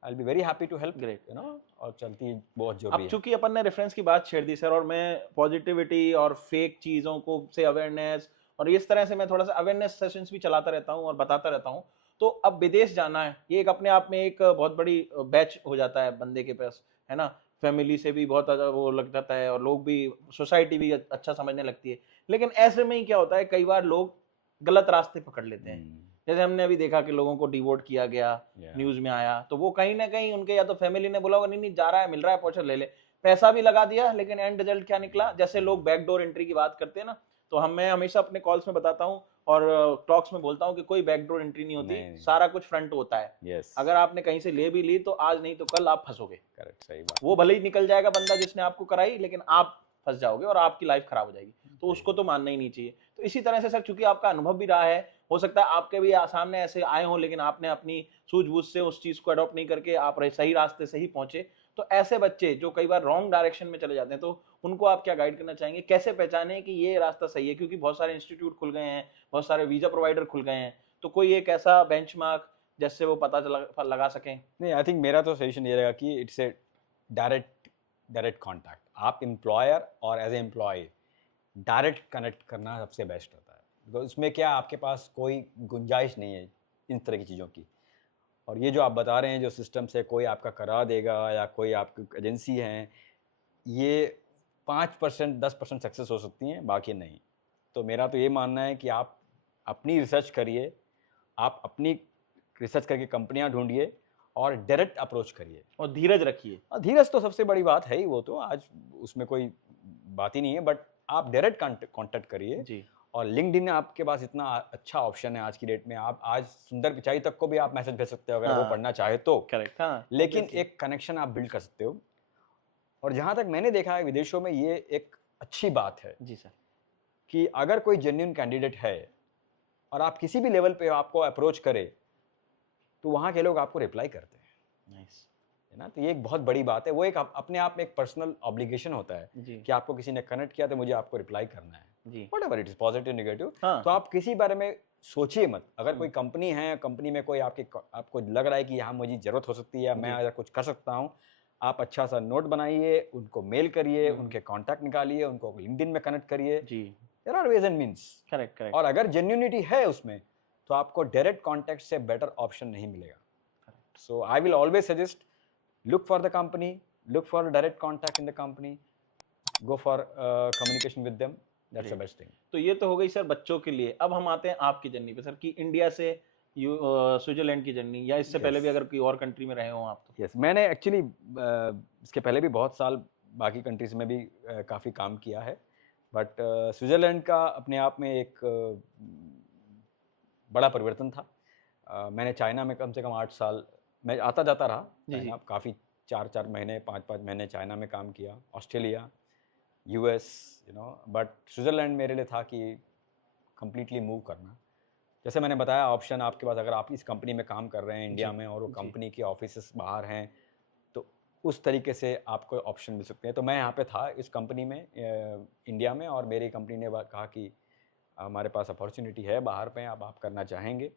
I will be very happy to help, great, you know. और चलती बहुत जरूरी है। अब चूंकि अपन ने रेफरेंस की बात छेड़ दी सर, और मैं पॉजिटिविटी और फेक चीज़ों को से अवेयरनेस और इस तरह से मैं थोड़ा सा अवेयरनेस सेशंस भी चलाता रहता हूँ और बताता रहता हूँ। तो अब विदेश जाना है, ये एक अपने आप में एक बहुत बड़ी बैच हो जाता है बंदे के पास, है ना। फैमिली से भी बहुत ज़्यादा वो लग जाता है और लोग भी, सोसाइटी भी अच्छा समझने लगती है। लेकिन ऐसे में ही क्या होता है, कई बार लोग गलत रास्ते पकड़ लेते हैं। जैसे हमने अभी देखा कि लोगों को डिवोट किया गया, न्यूज में आया, तो वो कहीं ना कहीं उनके या तो फैमिली ने बोला होगा नहीं नहीं जा रहा है, मिल रहा है, पहुंच ले ले, पैसा भी लगा दिया, लेकिन एंड रिजल्ट क्या निकला। जैसे लोग बैकडोर एंट्री की बात करते हैं ना, तो मैं हमेशा अपने कॉल्स में बताता हूँ और टॉक्स में बोलता हूँ कि कोई बैकडोर एंट्री नहीं होती, सारा कुछ फ्रंट होता है। yes. अगर आपने कहीं से ले भी ली तो आज नहीं तो कल आप फंसोगे। करेक्ट, सही बात। वो भले ही निकल जाएगा बंदा जिसने आपको कराई, लेकिन आप फंस जाओगे और आपकी लाइफ खराब हो जाएगी। तो उसको तो मानना ही नहीं चाहिए। तो इसी तरह से सर, चूंकि आपका अनुभव भी रहा है, हो सकता है आपके भी सामने ऐसे आए हों, लेकिन आपने अपनी सूझबूझ से उस चीज को अडॉप्ट नहीं करके आप सही रास्ते से ही पहुंचे। तो ऐसे बच्चे जो कई बार रॉन्ग डायरेक्शन में चले जाते हैं, तो उनको आप क्या गाइड करना चाहेंगे, कैसे पहचाने कि ये रास्ता सही है? क्योंकि बहुत सारे इंस्टीट्यूट खुल गए हैं, बहुत सारे वीजा प्रोवाइडर खुल गए हैं, तो कोई एक ऐसा बेंचमार्क जिससे वो पता लगा सकें? नहीं, आई थिंक मेरा तो सजेशन ये रहेगा कि इट्स ए डायरेक्ट कॉन्टैक्ट। आप एम्प्लॉयर और as a employee direct connect करना सबसे बेस्ट होता है, बिकॉज उसमें क्या आपके पास कोई गुंजाइश नहीं है इन तरह की चीज़ों की। और ये जो आप बता रहे हैं, जो सिस्टम से कोई आपका करा देगा या कोई आपकी एजेंसी है, ये 5% 10% सक्सेस हो सकती हैं, बाकी नहीं। तो मेरा तो ये मानना है कि आप अपनी रिसर्च करिए, आप अपनी रिसर्च करके कंपनियां ढूंढिए और डायरेक्ट अप्रोच करिए और धीरज रखिए। धीरज तो सबसे बड़ी बात है ही, वो तो आज उसमें कोई बात ही नहीं है, बट आप डायरेक्ट कांटेक्ट करिए जी। और लिंक्डइन आपके पास इतना अच्छा ऑप्शन है आज की डेट में। आप आज सुंदर पिचाई तक को भी आप मैसेज भेज सकते हो अगर वो पढ़ना चाहे तो। करेक्ट, हाँ। लेकिन एक कनेक्शन आप बिल्ड कर सकते हो। और जहां तक मैंने देखा है विदेशों में, ये एक अच्छी बात है जी सर, कि अगर कोई जेन्युइन कैंडिडेट है और आप किसी भी लेवल पे आपको अप्रोच करे, तो वहाँ के लोग आपको रिप्लाई करते हैं। नाइस, है ना। तो ये एक बहुत बड़ी बात है। वो एक अपने आप में एक पर्सनल ऑब्लिगेशन होता है जी। कि आपको किसी ने कनेक्ट किया तो मुझे आपको रिप्लाई करना है, जी। Whatever it is, positive negative. हाँ। तो आप किसी बारे में सोचिए मत। अगर कोई कंपनी है, कंपनी में कोई आपको लग रहा है कि यहाँ मुझे जरूरत हो सकती है, मैं अगर कुछ कर सकता हूँ, आप अच्छा सा नोट बनाइए, उनको मेल करिए, उनके कॉन्टैक्ट निकालिए, उनको लिंक्डइन में कनेक्ट करिए। जी। There are ways and means. Correct, correct. और अगर जेन्युइनिटी है उसमें, तो आपको डायरेक्ट कॉन्टैक्ट से बेटर ऑप्शन नहीं मिलेगा। So I will always suggest, look for the company, look for direct contact in the company, go for communication with them, that's the best thing. तो ये तो हो गई सर बच्चों के लिए। अब हम आते हैं आपकी जर्नी पे सर, कि इंडिया से स्विट्जरलैंड की जर्नी, या इससे पहले भी अगर कोई और कंट्री में रहे हो आप तो? Yes, मैंने एक्चुअली इसके पहले भी बहुत साल बाकी कंट्रीज में भी काफ़ी काम किया है, बट स्विट्ज़रलैंड का अपने आप में एक बड़ा परिवर्तन था। मैंने चाइना में कम से कम 8 साल मैं आता जाता रहा चाइना, काफ़ी 4-4 महीने 5-5 महीने चाइना में काम किया, Australia, US, you know. But Switzerland मेरे लिए था कि कम्प्लीटली मूव करना। जैसे मैंने बताया ऑप्शन आपके पास, अगर आप इस कंपनी में काम कर रहे हैं इंडिया जी, में और वो जी। कंपनी की ऑफिसेस बाहर हैं, तो उस तरीके से आपको ऑप्शन मिल सकते हैं। तो मैं यहाँ पे था इस कंपनी में इंडिया में, और मेरी कंपनी ने कहा कि हमारे पास अपॉर्चुनिटी है बाहर पे, अब आप करना चाहेंगे।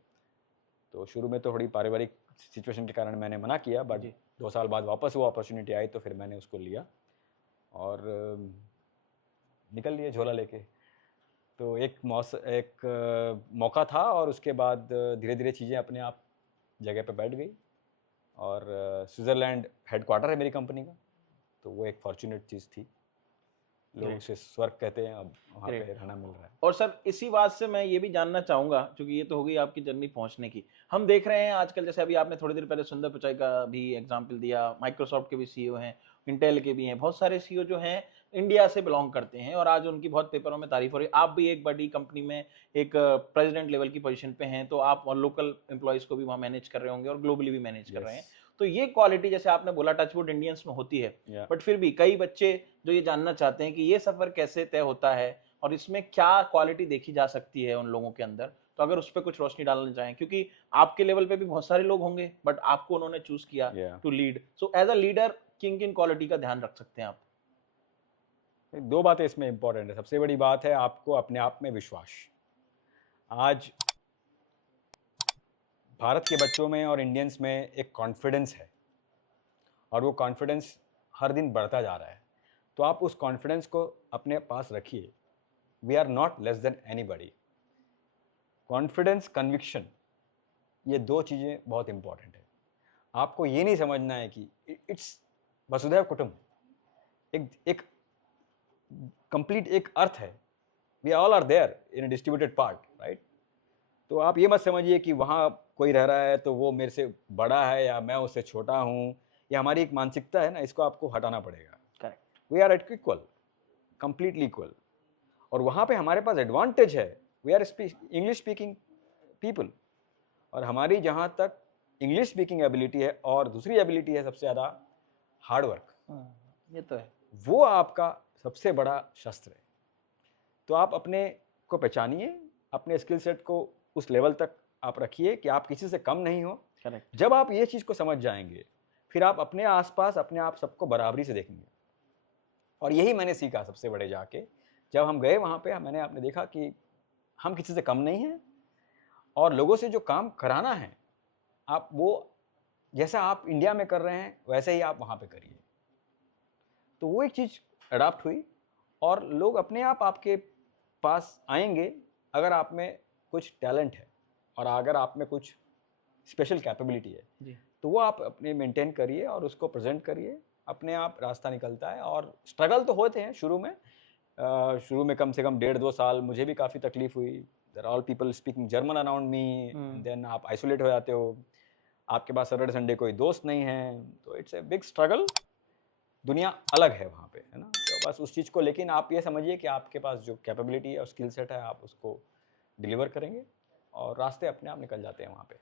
तो शुरू में तो थोड़ी पारिवारिक सिचुएशन के कारण मैंने मना किया, बट जी। 2 साल बाद वापस वो अपॉर्चुनिटी आई तो फिर मैंने उसको लिया और निकल लिए झोला लेके। तो एक मौका था, और उसके बाद धीरे-धीरे चीज़ें अपने आप जगह पे बैठ गई, और स्विट्ज़रलैंड हेडक्वार्टर है मेरी कंपनी का, तो वो एक फॉर्च्यूनेट चीज़ थी। लोग ग्रेट, उसे स्वर्ग कहते हैं, अब वहाँ पे ग्रेट। रहना मिल रहा है। और सर इसी बात से मैं ये भी जानना चाहूँगा, क्योंकि ये तो हो गई आपकी जर्नी पहुँचने की। हम देख रहे हैं आजकल, जैसे अभी आपने थोड़ी देर पहले सुंदर पिचाई का भी एग्ज़ाम्पल दिया, माइक्रोसॉफ्ट के भी सीईओ हैं, इंटेल के भी हैं, बहुत सारे सीईओ जो हैं इंडिया से बिलॉन्ग करते हैं और आज उनकी बहुत पेपरों में तारीफ़ हो रही है। आप भी एक बड़ी कंपनी में एक प्रेज़िडेंट लेवल की पोज़ीशन पे हैं, तो आप लोकल एम्प्लॉइज़ को भी वहाँ मैनेज कर रहे होंगे और ग्लोबली भी मैनेज कर रहे हैं। यस, तो ये क्वालिटी जैसे आपने बोला टचवुड इंडियंस में होती है, या बट फिर भी कई बच्चे जो ये जानना चाहते हैं कि ये सफ़र कैसे तय होता है और इसमें क्या क्वालिटी देखी जा सकती है उन लोगों के अंदर? तो अगर उस पे कुछ रोशनी डालना चाहें, क्योंकि आपके लेवल पे भी बहुत सारे लोग होंगे, बट आपको उन्होंने चूज़ किया या to lead. So as a leader किन-किन क्वालिटी का ध्यान रख सकते हैं आप? 2 बातें इसमें इम्पोर्टेंट है। सबसे बड़ी बात है आपको अपने आप में विश्वास। आज भारत के बच्चों में और इंडियंस में एक कॉन्फिडेंस है, और वो कॉन्फिडेंस हर दिन बढ़ता जा रहा है। तो आप उस कॉन्फिडेंस को अपने पास रखिए। We are not less than anybody. Confidence, conviction, ये 2 चीज़ें बहुत इंपॉर्टेंट है। आपको ये नहीं समझना है कि इट्स वसुधैव कुटुंब, एक एक कंप्लीट एक अर्थ है। We all are there in a distributed part, right? तो आप ये मत समझिए कि वहाँ कोई रह रहा है तो वो मेरे से बड़ा है या मैं उससे छोटा हूँ। ये हमारी एक मानसिकता है ना, इसको आपको हटाना पड़ेगा। Correct. We are at equal, completely equal, और वहाँ पे हमारे पास एडवांटेज है। We are English speaking people, और हमारी जहाँ तक इंग्लिश स्पीकिंग एबिलिटी है, और दूसरी एबिलिटी है सबसे ज़्यादा हार्ड वर्क, ये तो है। वो आपका सबसे बड़ा शस्त्र है। तो आप अपने को पहचानिए, अपने स्किल सेट को उस लेवल तक आप रखिए कि आप किसी से कम नहीं हो। करेक्ट। जब आप ये चीज़ को समझ जाएंगे, फिर आप अपने आसपास अपने आप सबको बराबरी से देखेंगे। और यही मैंने सीखा सबसे बड़े जाके, जब हम गए वहाँ पे, मैंने आपने देखा कि हम किसी से कम नहीं हैं, और लोगों से जो काम कराना है, आप वो जैसा आप इंडिया में कर रहे हैं वैसे ही आप वहाँ पे करिए। तो वो एक चीज़ अडॉप्ट हुई, और लोग अपने आप आपके पास आएंगे अगर आप में कुछ टैलेंट है, और अगर आप में कुछ स्पेशल कैपेबिलिटी है, जी। तो वो आप अपने मेंटेन करिए और उसको प्रेजेंट करिए। अपने आप रास्ता निकलता है। और स्ट्रगल तो होते हैं शुरू में। शुरू में कम से कम 1.5-2 साल मुझे भी काफ़ी तकलीफ हुई। There all people speaking German around me, then आप आइसोलेट हो जाते हो, आपके पास सैटरडे संडे कोई दोस्त नहीं है, तो इट्स ए बिग स्ट्रगल। दुनिया अलग है वहाँ पे, है ना? तो बस उस चीज़ को, लेकिन आप ये समझिए कि आपके पास जो कैपेबिलिटी है और स्किल सेट है, आप उसको डिलीवर करेंगे, और रास्ते अपने आप निकल जाते हैं वहाँ पे।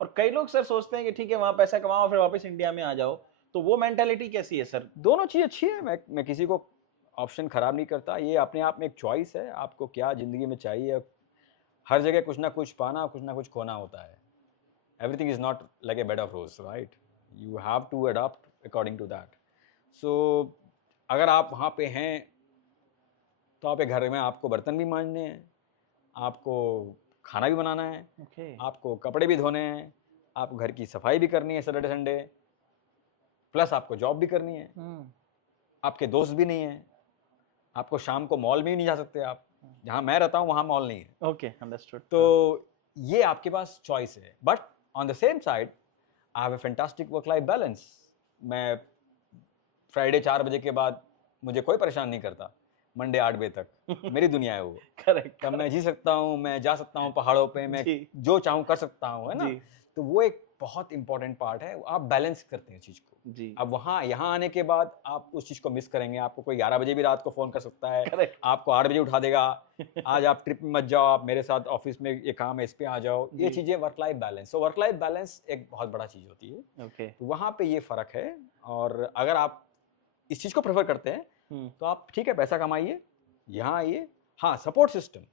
और कई लोग सर सोचते हैं कि ठीक है वहाँ पैसा कमाओ फिर वापस इंडिया में आ जाओ, तो वो मेंटालिटी कैसी है सर? दोनों चीज़ अच्छी है। मैं किसी को ऑप्शन खराब नहीं करता। ये अपने आप में एक चॉइस है, आपको क्या ज़िंदगी में चाहिए। हर जगह कुछ ना कुछ पाना, कुछ ना कुछ खोना होता है। Everything is not like a bed of rose, right? You have to adopt according to that. So अगर आप वहाँ पे हैं, तो आप एक घर में आपको बर्तन भी मांजने हैं, आपको खाना भी बनाना है, ओके। आपको कपड़े भी धोने हैं, आपको घर की सफाई भी करनी है सैटरडे संडे, प्लस आपको जॉब भी करनी है। आपके दोस्त भी नहीं हैं, आपको शाम को मॉल में ही नहीं जा सकते आप। जहाँ मैं रहता हूँ वहाँ मॉल नहीं है। Okay, understood. तो ये आपके पास चॉइस है। But on the same side I have a fantastic work life balance. मैं फ्राइडे 4 बजे के बाद मुझे कोई परेशान नहीं करता, मंडे 8 बजे तक मेरी दुनिया है वो। करेक्ट। तब मैं जी सकता हूँ, मैं जा सकता हूँ पहाड़ों पे, मैं जी। जो चाहूँ कर सकता हूँ, है ना? जी। तो वो एक बहुत इंपॉर्टेंट पार्ट है। आप बैलेंस करते हैं चीज़ को। जी। अब वहाँ यहाँ आने के बाद आप उस चीज़ को मिस करेंगे। आपको कोई 11 बजे भी रात को फ़ोन कर सकता है, करेक्ट। आपको 8 बजे उठा देगा, आज आप ट्रिप में मत जाओ, आप मेरे साथ ऑफिस में ये काम है, इस पे आ जाओ। ये जी। चीज़ें work life balance. So work life balance एक बहुत बड़ा चीज़ होती है। ओके। तो वहाँ पे ये फ़र्क है। और अगर आप इस चीज़ को प्रेफर करते हैं, तो आप ठीक है पैसा कमाइए, यहाँ आइए। हाँ, सपोर्ट सिस्टम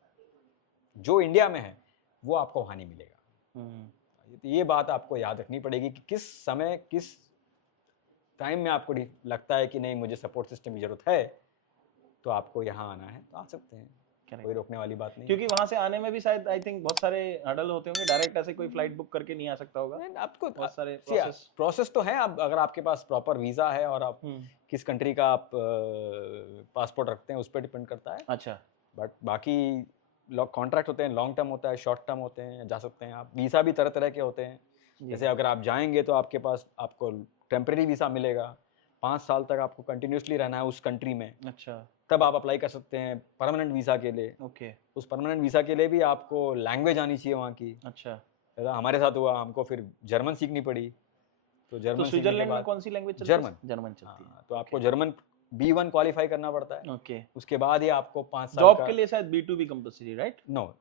जो इंडिया में है, वो आपको वहाँ नहीं मिलेगा। तो ये बात आपको याद रखनी पड़ेगी कि किस समय किस टाइम में आपको लगता है कि नहीं मुझे सपोर्ट सिस्टम की ज़रूरत है, तो आपको यहाँ आना है तो आ सकते हैं, कोई रोकने वाली बात नहीं। क्योंकि वहां से आने में भी शायद आई थिंक बहुत सारे हर्डल होते होंगे, डायरेक्ट ऐसे कोई फ्लाइट बुक करके नहीं आ सकता होगा, आपको बहुत सारे प्रोसेस तो है। आप अगर आपके पास प्रॉपर वीज़ा है और आप किस कंट्री का आप पासपोर्ट रखते हैं उस पर डिपेंड करता है। अच्छा, बट बाकी कॉन्ट्रैक्ट होते हैं, लॉन्ग टर्म होता है, शॉर्ट टर्म होते हैं, जा सकते हैं आप। वीज़ा भी तरह तरह के होते हैं, जैसे अगर आप जाएंगे तो आपके पास आपको टेम्परेरी वीज़ा मिलेगा, 5 साल तक आपको कंटिन्यूसली रहना है उस कंट्री में। अच्छा, तब आप अप्लाई कर सकते हैं परमानेंट वीज़ा के लिए। ओके, उस परमानेंट वीज़ा के लिए भी आपको लैंग्वेज आनी चाहिए वहाँ की। अच्छा, हमारे साथ हुआ, हमको फिर जर्मन सीखनी पड़ी। तो जर्मन सीखने के स्विट्जरलैंड में बाद कौन सी लैंग्वेज चलती है? जर्मन जर्मन चलती है। तो आपको जर्मन B1 क्वालिफाई करना पड़ता है। ओके, उसके बाद ही आपको 5 साल जॉब का के लिए शायद B2 भी कंपलसरी, राइट? नो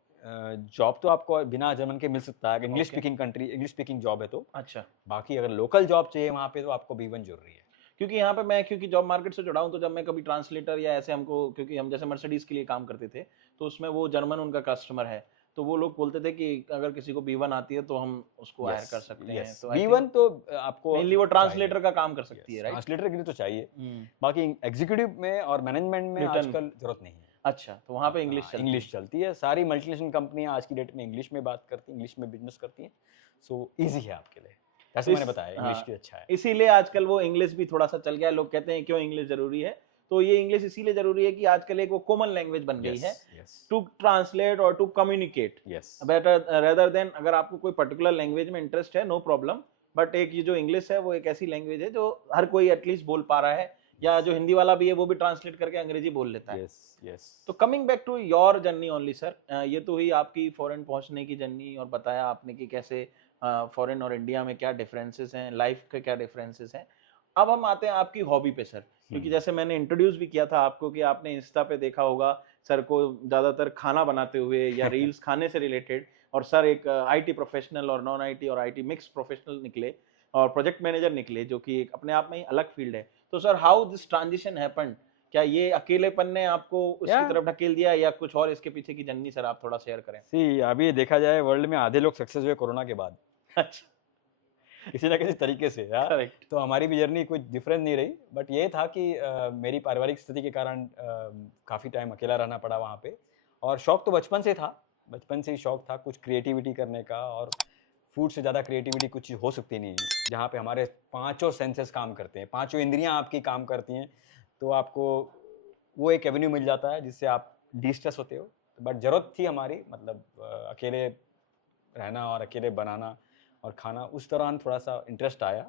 जॉब तो आपको बिना जर्मन के मिल सकता है, English Okay. Speaking country, English speaking job है तो। अच्छा, बाकी अगर लोकल जॉब चाहिए वहाँ पे तो आपको B1 जरूरी है। क्योंकि यहाँ पे मैं क्योंकि जॉब मार्केट से जुड़ा हूँ, तो जब मैं कभी ट्रांसलेटर या ऐसे हमको, क्योंकि हम जैसे मर्सिडीज के लिए काम करते थे, तो उसमें वो जर्मन उनका कस्टमर है, तो वो लोग बोलते थे कि अगर किसी को B1 आती है तो हम उसको हायर कर सकते हैं। तो B1 तो आपको मेनली वो ट्रांसलेटर का काम कर सकती है, राइट? ट्रांसलेटर के लिए तो चाहिए। बाकी एग्जीक्यूटिव में और मैनेजमेंट में Written. आजकल जरूरत नहीं है। अच्छा, तो वहाँ पे इंग्लिश चलती है। इंग्लिश चलती है। सारी मल्टीनेशनल कंपनियां आज की डेट में इंग्लिश में बात करती हैं, इंग्लिश में बिजनेस करती हैं, सो इजी है आपके लिए। जैसे मैंने बताया इंग्लिश की अच्छा है। इसीलिए आजकल वो इंग्लिश भी थोड़ा सा चल गया है। लोग कहते हैं क्यों इंग्लिश जरूरी है, तो ये इंग्लिश इसीलिए जरूरी है कि आजकल एक वो कॉमन लैंग्वेज बन गई है टू ट्रांसलेट और to communicate better rather than. अगर आपको कोई पर्टिकुलर लैंग्वेज में इंटरेस्ट है, नो प्रॉब्लम, बट एक ये जो इंग्लिश है वो एक ऐसी लैंग्वेज है जो हर कोई एटलीस्ट बोल पा रहा है, या जो हिंदी वाला भी है वो भी ट्रांसलेट करके अंग्रेजी बोल लेता है। तो coming back to your journey only sir, ये तो हुई आपकी फॉरेन पहुंचने की जर्नी, और बताया आपने कि कैसे फॉरेन और इंडिया में क्या डिफरेंसेस हैं, लाइफ के क्या डिफरेंसेस हैं। अब हम आते हैं आपकी हॉबी पे सर, क्योंकि जैसे मैंने इंट्रोड्यूस भी किया था आपको कि आपने इंस्टा पे देखा होगा सर को ज़्यादातर खाना बनाते हुए या रील्स खाने से रिलेटेड, और सर एक आईटी प्रोफेशनल और नॉन आईटी और आईटी मिक्स प्रोफेशनल निकले और प्रोजेक्ट मैनेजर निकले, जो कि एक अपने आप में ही अलग फील्ड है। तो sir how this transition happened? क्या ये अकेलेपन ने आपको उसकी तरफ ढकेल दिया, या कुछ और इसके पीछे की जर्नी सर आप थोड़ा शेयर करें? सी अभी देखा जाए वर्ल्ड में आधे लोग सक्सेस हुए कोरोना के बाद। अच्छा, किसी ना किसी तरीके से यार। करेक्ट। तो हमारी भी जर्नी कुछ डिफरेंट नहीं रही, बट ये था कि मेरी पारिवारिक स्थिति के कारण काफ़ी टाइम अकेला रहना पड़ा वहाँ पे। और शौक तो बचपन से था, बचपन से ही शौक था कुछ क्रिएटिविटी करने का, और फूड से ज़्यादा क्रिएटिविटी कुछ हो सकती नहीं है। जहाँ पे हमारे पांचों सेंसेस काम करते हैं, पांचों इंद्रियां आपकी काम करती हैं, तो आपको वो एक एवेन्यू मिल जाता है जिससे आप डिस्ट्रेस होते हो। बट ज़रूरत थी हमारी, मतलब अकेले रहना और अकेले बनाना और खाना। उस दौरान थोड़ा सा इंटरेस्ट आया,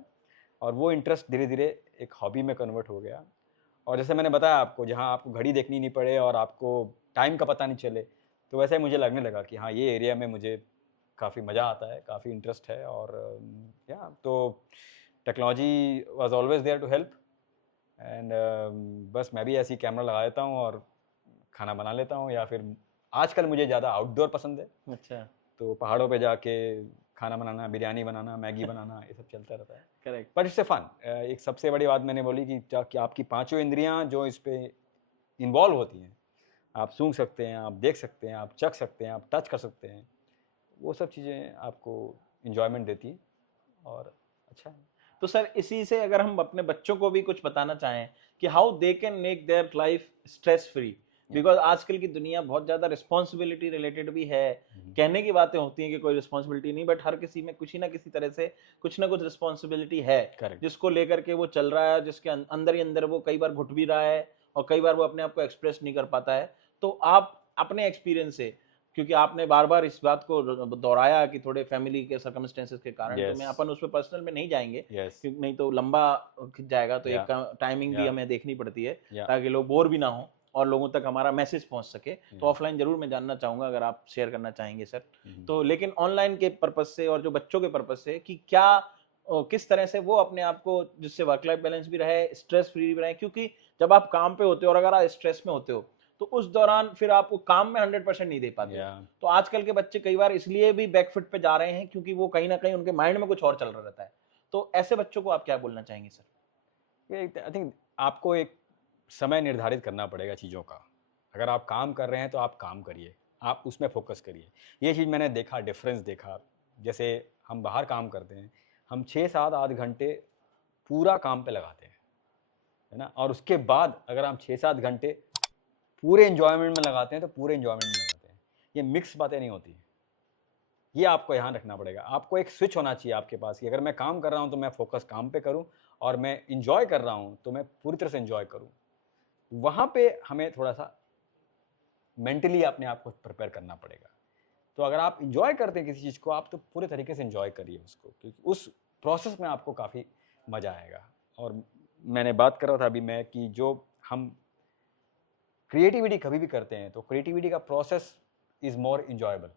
और वो इंटरेस्ट धीरे धीरे एक हॉबी में कन्वर्ट हो गया। और जैसे मैंने बताया आपको, जहाँ आपको घड़ी देखनी नहीं पड़े और आपको टाइम का पता नहीं चले, तो वैसे मुझे लगने लगा कि हाँ ये एरिया में मुझे काफ़ी मज़ा आता है, काफ़ी इंटरेस्ट है। और या तो technology was always there to help, and बस मैं भी ऐसी कैमरा लगा लेता हूँ और खाना बना लेता हूँ। या फिर आजकल मुझे ज़्यादा आउटडोर पसंद है, अच्छा, तो पहाड़ों पे जाके खाना बनाना, बिरयानी बनाना, मैगी बनाना, ये सब चलता रहता है। करेक्ट। बट इससे फन, एक सबसे बड़ी बात मैंने बोली कि आपकी पांचों इंद्रियां जो इस पे इन्वॉल्व होती हैं, आप सूंघ सकते हैं, आप देख सकते हैं, आप चख सकते हैं, आप टच कर सकते हैं, वो सब चीज़ें आपको इंजॉयमेंट देती हैं और अच्छा है। तो सर इसी से अगर हम अपने बच्चों को भी कुछ बताना चाहें कि how they can make their life stress free, because आजकल की दुनिया बहुत ज़्यादा रिस्पॉन्सिबिलिटी रिलेटेड भी है। कहने की बातें होती हैं कि कोई रिस्पॉन्सिबिलिटी नहीं, बट हर किसी में किसी ना किसी तरह से कुछ ना कुछ रिस्पॉन्सिबिलिटी है, जिसको लेकर के वो चल रहा है, जिसके अंदर ही अंदर वो कई बार घुट भी रहा है और कई बार वो अपने आप को एक्सप्रेस नहीं कर पाता है। तो आप अपने एक्सपीरियंस से, क्योंकि आपने बार बार इस बात को दोहराया कि थोड़े फैमिली के सर्कमस्टेंसेस के कारण, तो मैं अपन उस पर पर्सनल में नहीं जाएंगे क्योंकि नहीं तो लंबा खिंच जाएगा। तो एक टाइमिंग भी हमें देखनी पड़ती है ताकि लोग बोर भी ना हो और लोगों तक हमारा मैसेज पहुंच सके। तो ऑफलाइन जरूर मैं जानना चाहूंगा अगर आप शेयर करना चाहेंगे सर। तो लेकिन ऑनलाइन के पर्पज से और जो बच्चों के पर्पज से कि क्या किस तरह से वो अपने आप को, जिससे वर्क लाइफ बैलेंस भी रहे, स्ट्रेस फ्री भी रहे, क्योंकि जब आप काम पे होते हो और अगर आप स्ट्रेस में होते हो तो उस दौरान फिर आप काम में 100% नहीं दे पाते। तो आजकल के बच्चे कई बार इसलिए भी बैकफुट पे जा रहे हैं क्योंकि वो कहीं ना कहीं उनके माइंड में कुछ और चल रहा रहता है। तो ऐसे बच्चों को आप क्या बोलना चाहेंगे सर? आई थिंक आपको एक समय निर्धारित करना पड़ेगा चीज़ों का। अगर आप काम कर रहे हैं तो आप काम करिए, आप उसमें फोकस करिए। ये चीज़ मैंने देखा, डिफरेंस देखा। जैसे हम बाहर काम करते हैं, हम 6-7 आध घंटे पूरा काम पे लगाते हैं, है ना? और उसके बाद अगर हम 6-7 घंटे पूरे एन्जॉयमेंट में लगाते हैं, तो पूरे एन्जॉयमेंट में लगाते हैं। ये मिक्स बातें नहीं होती। ये आपको ध्यान रखना पड़ेगा। आपको एक स्विच होना चाहिए आपके पास कि अगर मैं काम कर रहा हूँ, तो मैं फोकस काम पे करूँ, और मैं एन्जॉय कर रहा हूँ, तो मैं पूरी तरह से एन्जॉय करूँ। वहाँ पे हमें थोड़ा-सा मेंटली अपने आप को प्रिपेयर करना पड़ेगा। तो अगर आप एन्जॉय करते हैं किसी चीज़ को, आप तो पूरे तरीके से एन्जॉय करिए उसको, क्योंकि उस प्रोसेस में आपको काफ़ी मज़ा आएगा। और मैंने बात कर रहा था अभी मैं कि जो हम क्रिएटिविटी कभी भी करते हैं, तो क्रिएटिविटी का process is more enjoyable